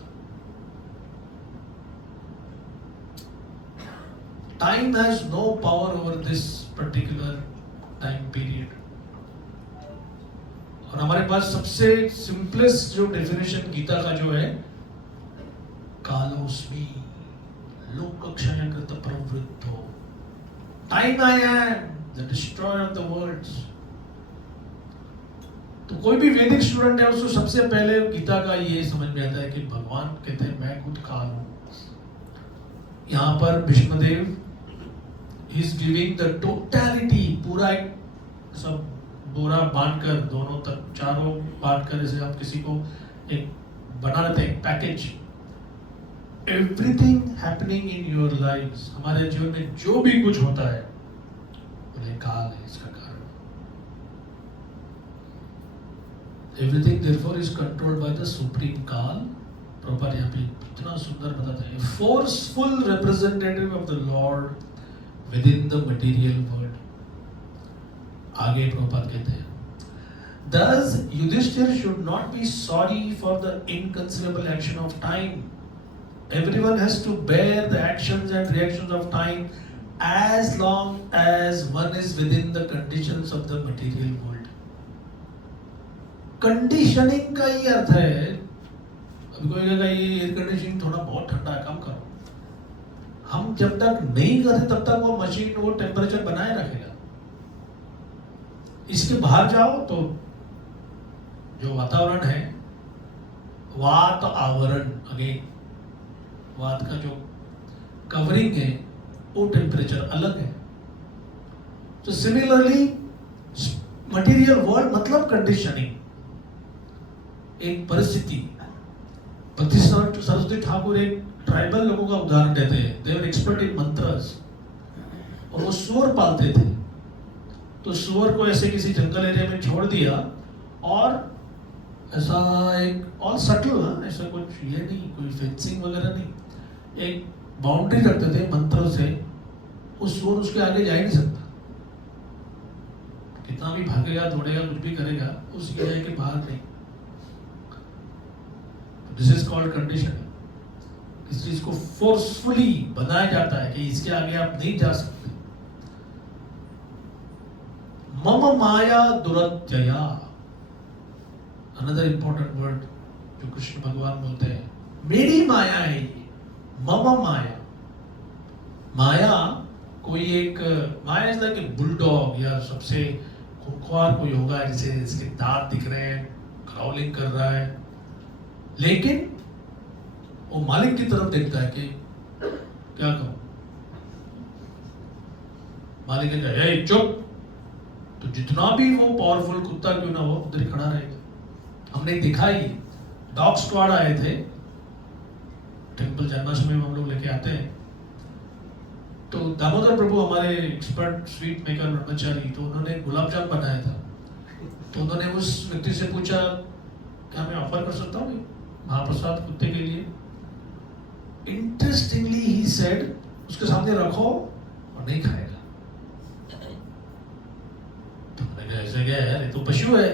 Time has no power over this particular time period. और हमारे पास सबसे सिंपलेस्ट जो डेफिनेशन गीता का जो है, कालोस्मि लोकक्षयकृत प्रवृत्तो, time I am the destroyer of the worlds. तो कोई भी वैदिक स्टूडेंट है उसको सबसे पहले गीता का ये समझ में आता है कि भगवान कहते हैं मैं खुद काल हूं। यहां पर Bhishmadev is giving the totality, पूरा एक सब बोरा बांधकर, दोनों तक चारों बांधकर, जैसे आप किसी को एक बना लेते हैं package, everything happening in your life, हमारे जीवन में जो भी कुछ होता है बोले काल है इसका कारण। Everything therefore is controlled by the supreme काल। प्रॉपर यहाँ पे इतना सुंदर बताते हैं, forceful representative of the Lord with in the material world. आगे प्रभुपाद कहते हैं, Thus Yudhishthir should not be sorry for the inconceivable action of time. Everyone has to bear the actions and reactions of time as long as one is within the conditions of the material world. Conditioning का ही अर्थ है, अभी कोई कहेगा ये air conditioning थोड़ा बहुत ठंडा है, कम करो। हम जब तक नहीं करते तब तक वो मशीन वो टेम्परेचर बनाए रखेगा। इसके बाहर जाओ तो जो वातावरण है, वात आवरण, अगेन वात का जो कवरिंग है वो टेम्परेचर अलग है। तो सिमिलरली मटेरियल वर्ल्ड मतलब कंडीशनिंग, एक परिस्थिति। सरस्वती ठाकुर एक ट्राइबल लोगों का उदाहरण देते हैं, दे वर एक्सपर्ट इन मंत्रस, और वो सुअर पालते थे। तो सुअर को ऐसे किसी जंगल एरिया में छोड़ दिया और ऐसा एक और सटल, ऐसा कुछ ये नहीं, कोई फेंसिंग वगैरह नहीं, एक बाउंड्री रखते थे मंत्र से, उस सुअर उसके आगे जा ही नहीं सकता। कितना भी भागेगा, दौड़ेगा, कुछ भी करेगा, उस एरिया के बाहर नहीं। This is called condition. इस चीज को फोर्सफुली बनाया जाता है कि इसके आगे आप नहीं जा सकते। मम माया दुरत्यया, अनदर इंपॉर्टेंट वर्ड जो कृष्ण भगवान बोलते हैं, मेरी माया है ये, मम माया। माया कोई एक, माया इज लाइक ए बुलडॉग, या सबसे खूंखार कोई होगा जिसे इसके दांत दिख रहे हैं, क्राउलिंग कर रहा है, लेकिन वो मालिक की तरफ देखता है कि क्या करूं। मालिक कहता है ए चुप, तो जितना भी वो पावरफुल कुत्ता क्यों ना हो उधर खड़ा रहेगा। हमने देखा ही, डॉग स्क्वाड आए थे टेंपल, जन्माष्टमी में हम लोग लेके आते हैं, तो दामोदर प्रभु हमारे एक्सपर्ट स्वीट मेकर ब्रह्मचारी, तो उन्होंने गुलाब जामुन बनाया था। तो उन्होंने उस व्यक्ति से पूछा क्या मैं ऑफर कर सकता हूँ महाप्रसाद कुत्ते के लिए। इंटरेस्टिंगली ही सेड, उसके सामने रखो और नहीं खाएगा। तो मैंने कहा ऐसे क्या है यार, ये तो पशु है,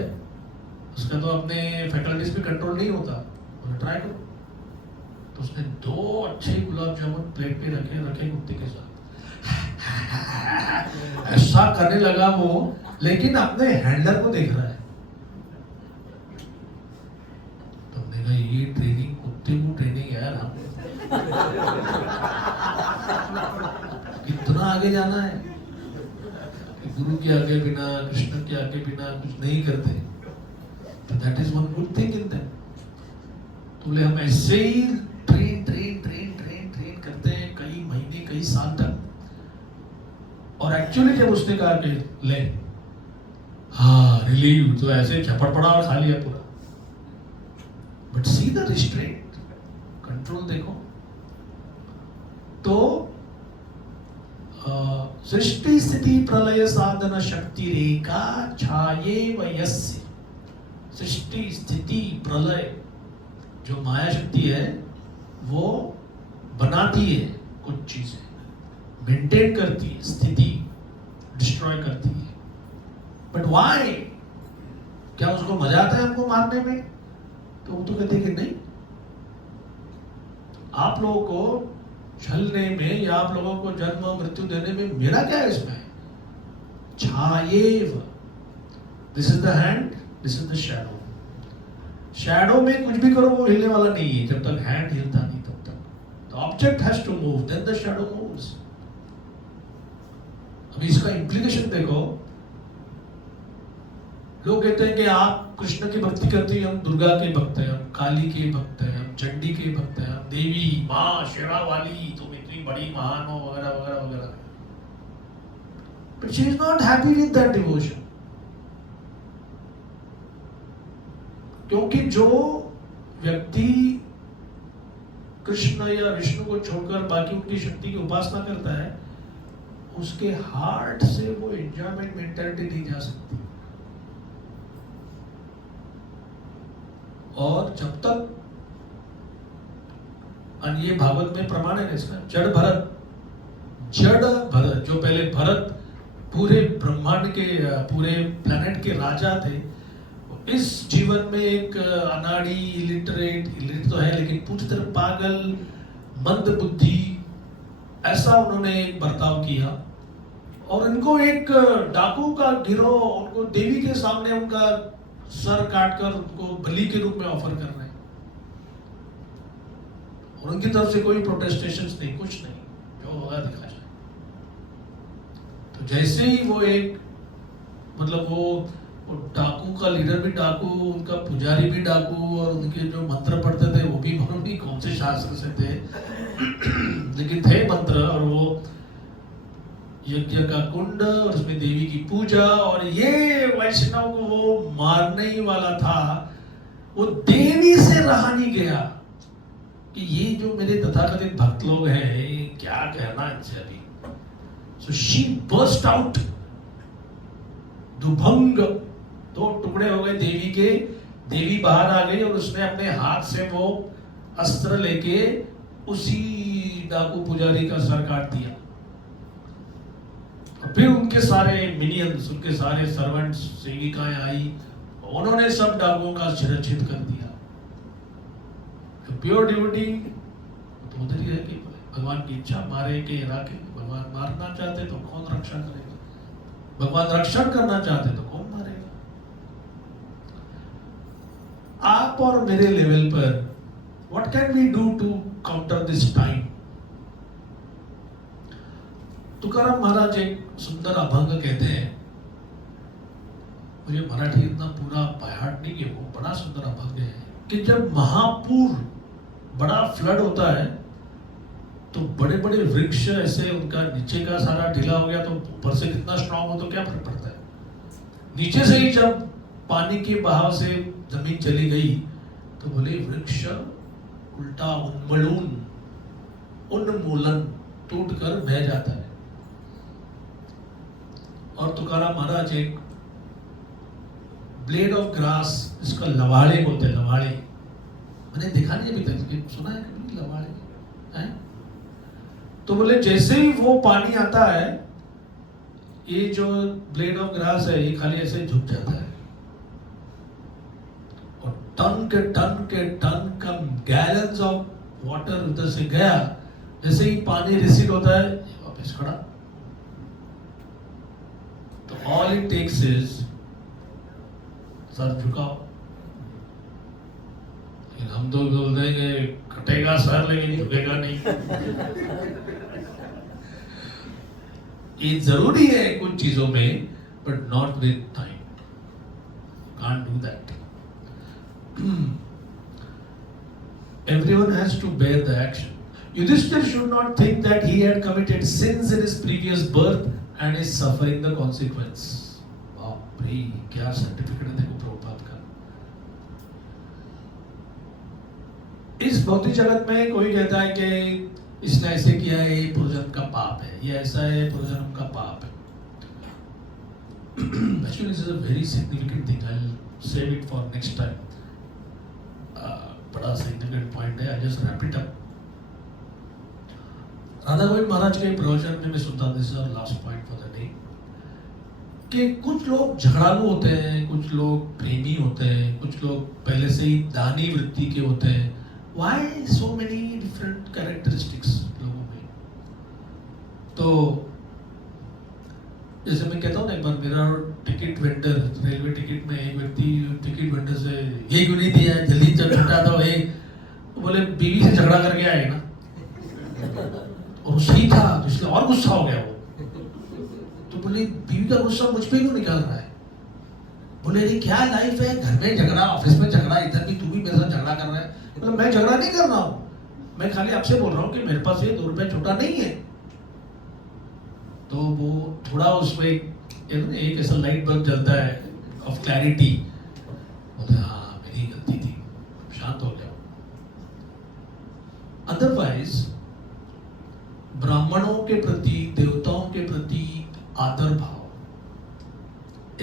उसका तो अपने फैकल्टीज पे कंट्रोल नहीं होता, उन्हें ट्राई करो। तो उसने 2 अच्छे गुलाब जामुन प्लेट पे रखे कुत्ते के साथ, ऐसा करने लगा वो, लेकिन अपने हैंडलर को देख रहा है। कहा ये ट्रेनिंग कुत्ते को ट्रेनिंग है यार, हम कितना आगे जाना है। गुरु के आगे बिना, कृष्ण के आगे बिना कुछ नहीं करते। तो that is one good thing in that. तो बोले हम ऐसे ही ट्रेन करते हैं कई महीने कई साल तक। और एक्चुअली जब उसने कहा कि ले हाँ रिलीव, तो ऐसे झपट पड़ा और खा लिया पूरा। But see the restraint, control देखो। तो सृष्टि स्थिति प्रलय साधन शक्ति रेखा छाये वयस्य। सृष्टि स्थिति प्रलय जो माया शक्ति है वो बनाती है कुछ चीजें, मेंटेन करती है, स्थिति डिस्ट्रॉय करती है। But why? क्या उसको मजा आता है हमको मारने में? तो वो तो कहते कि नहीं, आप लोगों को छलने में या आप लोगों को जन्म मृत्यु देने में मेरा क्या है इसमें? छायेव, this is the hand, this is the shadow. Shadow में कुछ भी करो वो हिलने वाला नहीं है जब तक हैंड हिलता नहीं तब तक। The object has to move, then the shadow moves. अभी इसका इंप्लीकेशन देखो। लोग कहते हैं कि आप कृष्ण की भक्ति करते हैं, हम दुर्गा के भक्त हैं, हम काली के भक्त हैं, हम चंडी के भक्त हैं, हम देवी माँ शेरा वाली तुम इतनी बड़ी महान हो वगैरह वगैरह वगैरह। But she is not happy with that devotion. क्योंकि जो व्यक्ति कृष्ण या विष्णु को छोड़कर बाकी उनकी शक्ति की उपासना करता है, उसके हार्ट से वो एंजॉयमेंट मेंटालिटी नहीं जा सकती। और जब तक, ये भागवत में प्रमाण है इसका, जड़ भरत, जो पहले भरत पूरे ब्रह्मांड के, पूरे प्लेनेट के राजा थे, इस जीवन में एक अनाड़ी, इलिटरेट तो है लेकिन पूरी तरह पागल, मंद बुद्धि, ऐसा उन्होंने एक बर्ताव किया। और इनको एक डाकू का गिरोह उनको देवी के सामने उनका सर काटकर उनको बलि के रूप में ऑफर कर रहे हैं। और उनकी तरफ से कोई प्रोटेस्टेशंस नहीं, कुछ नहीं, जो होगा दिखा जाए। तो जैसे ही वो एक, मतलब वो डाकू का लीडर भी डाकू, उनका पुजारी भी डाकू, और उनके जो मंत्र पढ़ते थे वो भी मालूम नहीं कौन से शास्त्र से थे लेकिन थे मंत्र। और वो यज्ञ का कुंड और उसमें देवी की पूजा, और ये वैष्णव को वो मारने ही वाला था। वो देवी से रहा नहीं गया कि ये जो मेरे तथाकथित भक्त लोग हैं, क्या कहना इनसे अभी। सो शी बर्स्ट आउट, दुभंग, दो टुकड़े हो गए देवी के। देवी बाहर आ गई और उसने अपने हाथ से वो अस्त्र लेके उसी डाकू पुजारी का सर काट दिया। और फिर उनके सारे मिनियंस, उनके सारे सर्वेंट्स, सेविकाएं आई, उन्होंने सब डाकुओं का शिरच्छेद कर दिया। तो प्योर डिवोटी तो उधर ही रह गई। भगवान की इच्छा, मारे के राके। भगवान मारना चाहते तो कौन रक्षा करेगा? भगवान रक्षण करना चाहते तो कौन मारेगा? आप और मेरे लेवल पर what can we do to counter this time? Tukaram Maharaj एक सुंदर अभंग कहते हैं, मुझे मराठी इतना पूरा बायहार्ट नहीं है, वो बड़ा सुंदर अभंग है कि जब महापूर, बड़ा फ्लड होता है तो बड़े बड़े वृक्ष ऐसे, उनका नीचे का सारा ढीला हो गया तो ऊपर से कितना स्ट्रांग हो तो क्या फर्क पड़ता है। नीचे से ही जब पानी के बहाव से जमीन चली गई तो बोले वृक्ष उल्टा उन्मूलन टूटकर बह जाता है। और तुकाराम महाराज एक ब्लेड ऑफ ग्रास, इसका लवाड़े बोलते हैं, लवाड़े, मैंने देखा नहीं अभी तक, सुना है कभी लवाड़े है? तो बोले जैसे ही वो पानी आता है, ये जो ब्लेड ऑफ ग्रास है ये खाली ऐसे झुक जाता है, और टन के टन का गैलन्स ऑफ वाटर उधर से गया। जैसे ही पानी रिसीड होता है वापस खड़ा। तो ऑल इट टेक्स इज सर झुकाओ। लेकिन हम हम तो बोल देंगे कटेगा सर लेकिन झुकेगा नहीं। ये जरूरी है कुछ चीजों में, but not with time, can't do that. Everyone has to bear the action. Yudhishthir should not think that he had committed sins in his previous birth and is suffering the consequence. बाप रे, क्या certificate है देखो प्रभुपाद का। इस भौतिक जगत में कोई कहता है कि इसने ऐसे किया है, ये पूर्वजन्म का पाप है, ये ऐसा है, पूर्वजन्म का पाप है। Actually, this is a very significant thing. I'll save it for next time. बड़ा सिग्निफिकेंट पॉइंट है। I just wrap it up. Radha Govind Maharaj के प्रवचन में मैं सुनता था, this is last point for the day, कि कुछ लोग झगड़ालू होते हैं, कुछ लोग प्रेमी होते हैं, कुछ लोग पहले से ही दानी वृत्ति के होते हैं। Why so many different characteristics लोगों में? तो जैसे मैं कहता हूँ ना, एक बार मेरा टिकट वेंडर, रेलवे टिकट में एक व्यक्ति टिकट वेंडर से ये क्यों नहीं दिया है, जल्दी चल छुटा था भाई। बोले बीवी से झगड़ा करके आए ना, और सही था तो इसलिए और गुस्सा हो गया वो। तो बोले बीवी का गुस्सा मुझ पे क्यों निकाल रहा है? बोले अरे क्या लाइफ है, घर में झगड़ा, ऑफिस में झगड़ा, इधर भी तू भी मेरे साथ झगड़ा कर रहा है। मतलब मैं झगड़ा नहीं कर रहा हूँ, मैं खाली आपसे बोल रहा हूँ कि मेरे पास ये 2 रुपए छुटा नहीं है। तो वो थोड़ा उसमें एक ऐसा लाइट बल्ब जलता है ऑफ क्लैरिटी। बोले हाँ मेरी गलती थी, शांत हो गया। अदरवाइज ब्राह्मणों के प्रति, देवताओं के प्रति आदर भाव,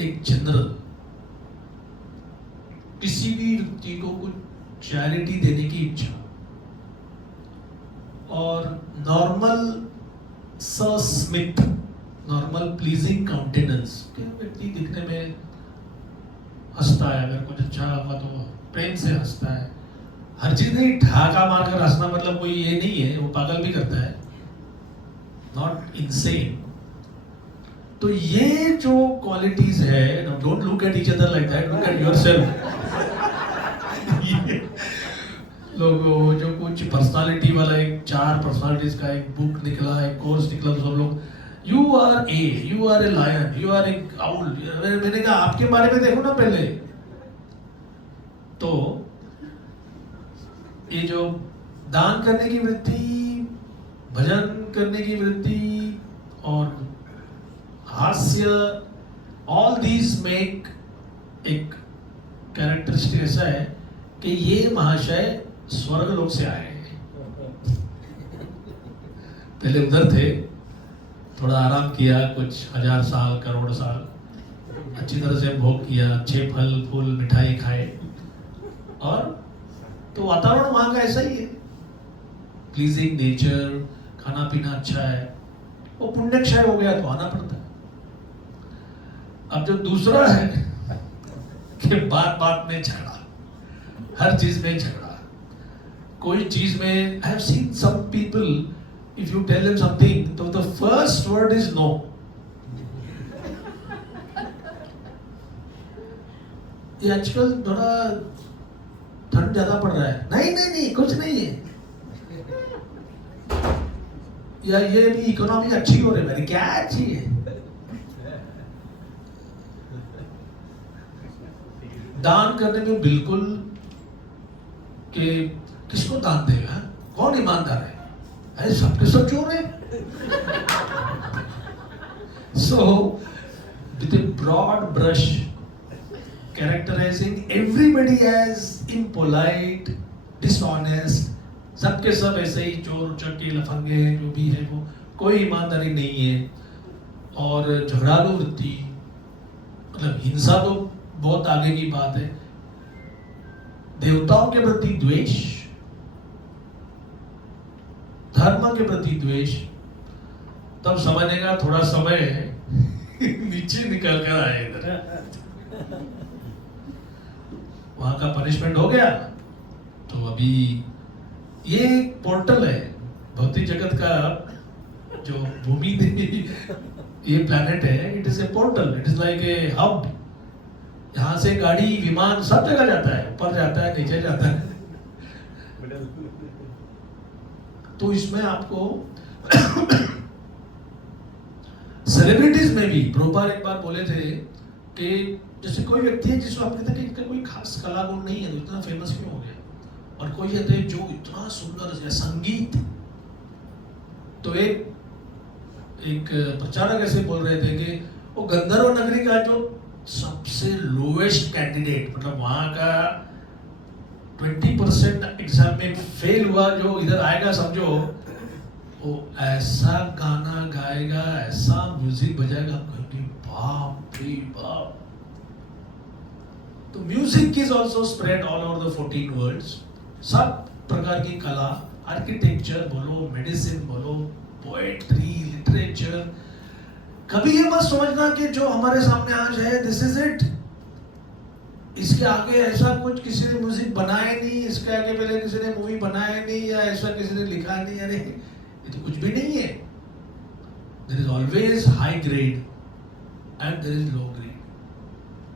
एक जनरल किसी भी व्यक्ति को कुछ चैरिटी देने की इच्छा, और normal Sasmit, normal pleasing countenance, व्यक्ति दिखने में हंसता है, अगर कुछ अच्छा होगा तो प्रेम से हंसता है। हर चीज नहीं ढाका मारकर हंसना मतलब कोई ये नहीं है, वो पागल भी करता है, नॉट इनसेन। तो ये जो क्वालिटीज है, don't look at each other like that, look at yourself. लोगों जो कुछ पर्सनालिटी वाला, एक 4 पर्सनालिटीज का एक बुक निकला, एक कोर्स निकला, तो सब लोग you are a lion, you are a owl. मैंने कहा आपके बारे में देखो ना पहले। तो ये जो दान करने की वृत्ति, भजन करने की वृत्ति और हास्य, ऑल दीज मेक एक कैरेक्टरिस्टिक ऐसा है कि ये महाशय स्वर्ग लोक से आए हैं। पहले उधर थे, थोड़ा आराम किया, कुछ 1000 साल, करोड़ साल अच्छी तरह से भोग किया, अच्छे फल फूल मिठाई खाए, और तो वातावरण वहां का ऐसा ही है, प्लीजिंग नेचर, खाना पीना अच्छा है, वो पुण्यक्षय हो गया तो आना पड़ता है। अब जो दूसरा है कि बात बात में झगड़ा, हर चीज में झगड़ा, कोई चीज में। I have seen some people, if you tell them something तो the first word is no. ये आजकल थोड़ा ठंड ज्यादा पड़ रहा है, नहीं नहीं नहीं कुछ नहीं है, या ये भी इकोनॉमी अच्छी हो रही है, क्या अच्छी है? दान करने में बिल्कुल कि किसको दान देगा, कौन ईमानदार है? अरे सबके सब चोर है। So with a broad brush characterizing everybody as impolite, dishonest, सबके सब ऐसे ही चोर चक्के लफंगे जो भी है, वो कोई ईमानदारी नहीं है, और झगड़ालू वृत्ति, मतलब हिंसा तो बहुत आगे की बात है। देवताओं के प्रति द्वेष, धर्म के प्रति द्वेष, तब समझेगा थोड़ा समय नीचे निकल कर आए इधर, वहां का पनिशमेंट हो गया। तो अभी ये एक पोर्टल है भौतिक जगत का, जो भूमि देवी ये प्लैनेट है, it is a portal, it is like a hub. यहाँ से गाड़ी, विमान सब जगह जाता है, ऊपर जाता है, नीचे जाता है, तो इसमें आपको सेलिब्रिटीज में भी प्रभुपाद एक बार बोले थे कि जैसे कोई व्यक्ति है जिसको आप कहते हैं कि इनका कोई खास कला गुण नहीं है तो इतना फेमस क्यों हो गया, और कोई कहते हैं जो इतना सुंदर है संगीत। तो एक प्रचारक ऐसे बोल रहे थे कि वो गंधर्व नगरी का जो सबसे लोएस्ट कैंडिडेट, मतलब वहां का 20% एग्जाम में फेल हुआ जो इधर आएगा, समझो वो ऐसा गाना गाएगा, ऐसा म्यूजिक बजाएगा, कहेंगे बाप रे बाप। तो music is also spread all over the 14 worlds. सब प्रकार की कला, आर्किटेक्चर बोलो, मेडिसिन बोलो, पोएट्री, लिटरेचर। कभी ये मत समझना कि जो हमारे सामने आज है दिस इज इट, इसके आगे ऐसा कुछ किसी ने म्यूजिक बनाया नहीं, इसके आगे पहले किसी ने मूवी बनाया नहीं, या ऐसा किसी ने लिखा नहीं, अरे ये तो कुछ भी नहीं है। There is always high grade and there is low grade,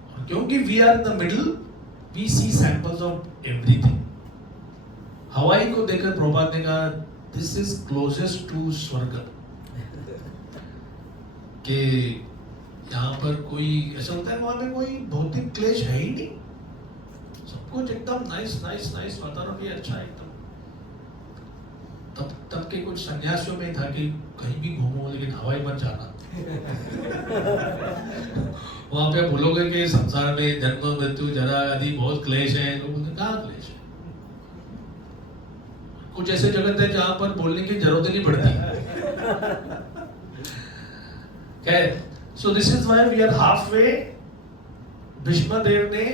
और क्योंकि we are in the middle we see samples of everything. हवाई को देखकर प्रभुपाद ने कहा दिस इज क्लोजेस्ट टू स्वर्ग, कि यहाँ पर कोई ऐसा होता है वहां में कोई भौतिक क्लेश है ही नहीं, सब कुछ एकदम नाइस नाइस नाइस, वातावरण भी अच्छा एकदम। तब के कुछ सन्यासियों में था कि कहीं भी घूमो लेकिन हवाई मत जाना। वहां पे बोलोगे कि संसार में जन्म मृत्यु जरा आदि बहुत क्लेश है, लोग बोलते कहाँ क्लेश है। कुछ ऐसे जगत है जहां पर बोलने की जरूरत नहीं पड़ती। So this is why we are halfway। Bhishmadev ने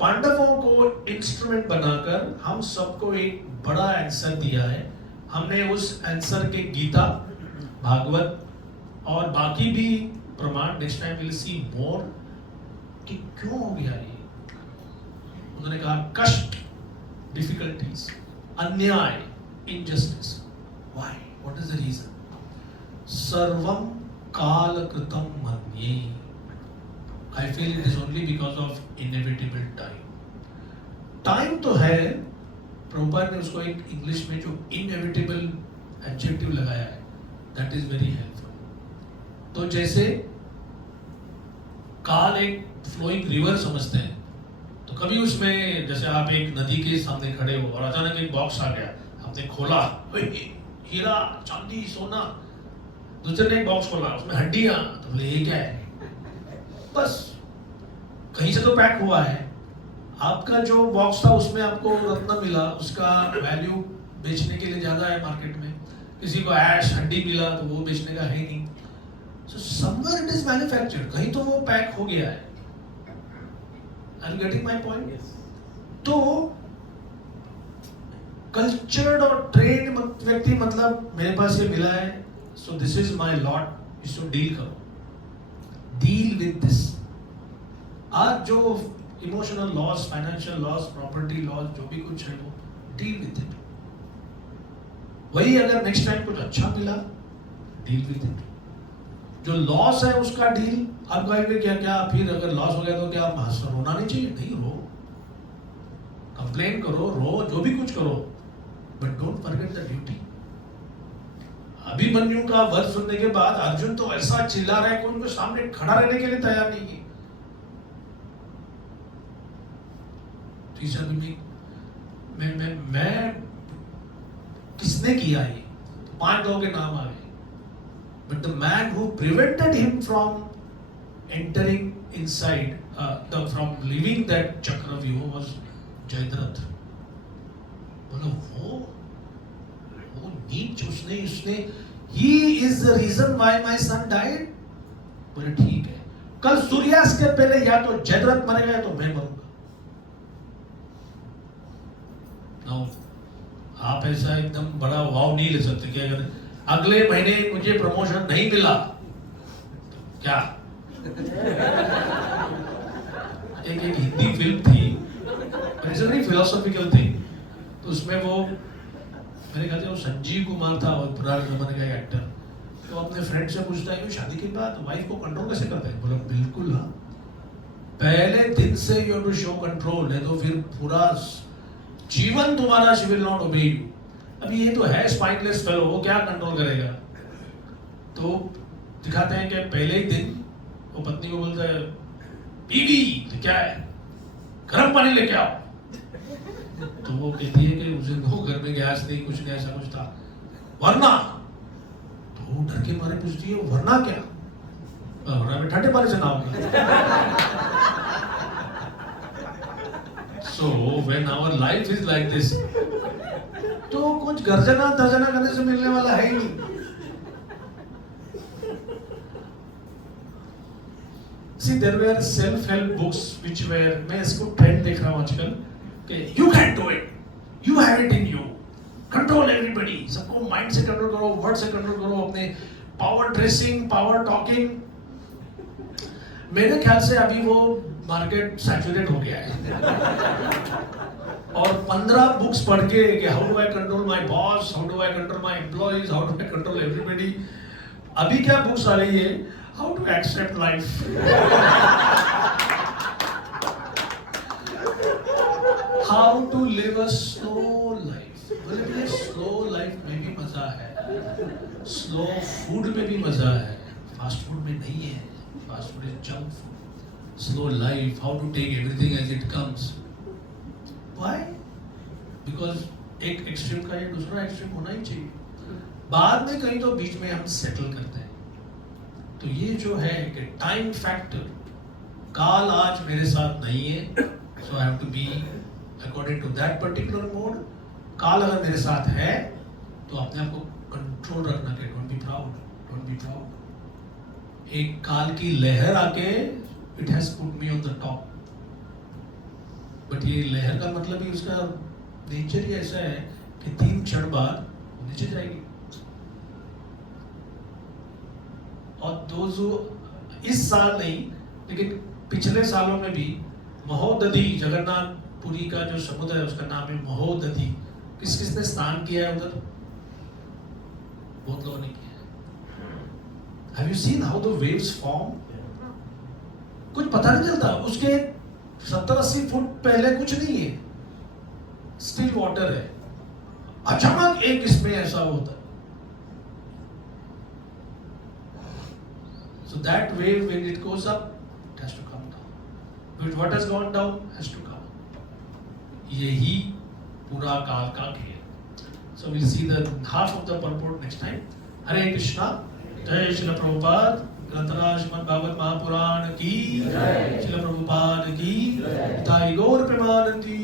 पांडवों को इंस्ट्रूमेंट बनाकर हम सबको एक बड़ा आंसर दिया है। हमने उस आंसर के गीता, भागवत और बाकी भी प्रमाण, नेक्स्ट टाइम विल सी मोर कि क्यों हो गया ये। उन्होंने कहा कष्ट, डिफिकल्टीज, अन्याय, injustice, why, what is the reason? सर्वम काल कृतम मन्ये। I feel it is only because of inevitable time. Time तो है, प्रभुपाद ने उसको एक इंग्लिश में जो inevitable adjective लगाया है, that is very helpful। तो जैसे काल एक flowing river समझते हैं, तो कभी उसमें जैसे आप एक नदी के सामने खड़े हो और अचानक एक बॉक्स आ गया, आपने खोला, हीरा, चांदी, सोना। दूसरे ने एक बॉक्स खोला, उसमें हड्डियां, तो बोले ये क्या है? बस कहीं से तो पैक हुआ है। आपका जो बॉक्स था उसमें आपको रत्न मिला, उसका वैल्यू बेचने के लिए ज्यादा है मार्केट में। किसी को ऐश, हड्डी मिला तो वो बेचने का है नहीं। So somewhere it is manufactured, कहीं तो वो पैक हो गया है। Are you getting my point? तो कल्चर्ड और ट्रेन्ड व्यक्ति, मतलब मेरे पास ये मिला है, so this is my lot, इसको डील करो, डील विद दिस। आज जो emotional loss, financial loss, property loss, जो भी कुछ है वो डील विद इट। वही अगर नेक्स्ट टाइम कुछ अच्छा मिला, डील विद इट। जो लॉस है उसका डील, आप कहेंगे क्या क्या फिर अगर लॉस हो गया तो क्या रोना नहीं चाहिए? नहीं, रो, कंप्लेन करो, रो, जो भी कुछ करो, but don't forget the duty. Abhimanyu का वध सुनने के बाद अर्जुन तो ऐसा चिल्ला रहा है कि उनको सामने खड़ा रहने के लिए तैयार नहीं है। मैं किसने किया ये? 5 लोगों के नाम आ गए, but the man who prevented him from entering inside, from living that चक्रव्यूह वाज जयद्रथ। बोलो वो नीच, उसने he is the reason why my son died। बोले ठीक है, कल सूर्यास्त के पहले या तो जयद्रथ मरेगा या तो मैं मरूंगा। आप ऐसा एकदम बड़ा वाव नहीं ले सकते कि अगर अगले महीने मुझे प्रमोशन नहीं मिला तो क्या। एक हिंदी फिल्म थी, फिलोसॉफिकल थी, तो उसमें वो मेरे ख्याल से वो संजीव कुमार था और पुराने जमाने का एक्टर, तो अपने फ्रेंड से पूछता है कि शादी के बाद वाइफ को कंट्रोल कैसे करते हैं? बोला बिल्कुल हाँ, पहले दिन से you have to show control, नहीं तो फिर पूरा जीवन तुम्हारा she will not obey you. अभी ये तो है स्पाइनलेस फेलो, वो क्या कंट्रोल करेगा? तो दिखाते हैं कि पहले ही दिन वो पत्नी को बोलता है, बीवी तो क्या है, गर्म पानी लेके आओ। तो वो कहती है कि उस दिन वो घर में गैस नहीं, कुछ नहीं, ऐसा कुछ था, वरना। तो वो डर के मारे पूछती है, वरना क्या? वरना मैं ठंडे पानी से नहाऊंगा। So when our life is like this, तो कुछ गर्जना तर्जना करने से मिलने वाला है ही नहीं। See, there were self-help books which were, मैं इसको ट्रेंड देख रहा हूँ आजकल कि you can do it, you have it in you, control everybody, सबको माइंड से कंट्रोल करो, वर्ड से कंट्रोल करो, अपने पावर ड्रेसिंग, पावर टॉकिंग। मेरे ख्याल से अभी वो मार्केट सैचुरेट हो गया है और 15 बुक्स पढ़ के कि how do I control my boss, how do I control my employees, how do I control everybody. अभी क्या बुक्स आ रही है, how to accept life, how to live a slow life. बोले स्लो लाइफ में भी मजा है, स्लो फूड में भी मजा है, फास्ट फूड में नहीं है। Fast food is junk food. Slow life, how to take everything as it comes. Why? Because एक एक्सट्रीम का ये दूसरा एक्सट्रीम होना ही चाहिए। बाद में कहीं तो बीच में हम सेटल करते हैं। तो ये जो है कि टाइम फैक्टर, काल आज मेरे साथ नहीं है, so I have to be according to that particular mode. काल अगर मेरे साथ है तो अपने आप को कंट्रोल रखना कि don't be proud, don't be proud। एक काल की लहर आके It has put me on the top. But ये लहर का मतलब ही उसका नेचर ही ऐसा है कि 3 क्षण बाद नीचे जाएगी। और दोस्तों इस साल नहीं लेकिन पिछले सालों में भी महोदधि, जगन्नाथपुरी का जो समुद्र है उसका नाम है महोदधि। किस किसने स्नान किया है उधर? बहुत लोगों ने किया है। Have you seen how the waves form? कुछ पता नहीं चलता, उसके 70-80 फुट पहले कुछ नहीं है, स्टिल वाटर है, अचानक एक इसमें ऐसा होता है। So that wave when it goes up, it has to come down. But what has gone down has to come. यही पूरा काल का खेल। So we'll see the half of the purport next time. हरे कृष्णा, जय श्रील प्रभुपाद, ग्रंथराज श्रीमद् भागवत महापुराण की जय, श्रील प्रभुपाद की जय, गौर प्रेमानंदी।